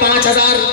5,000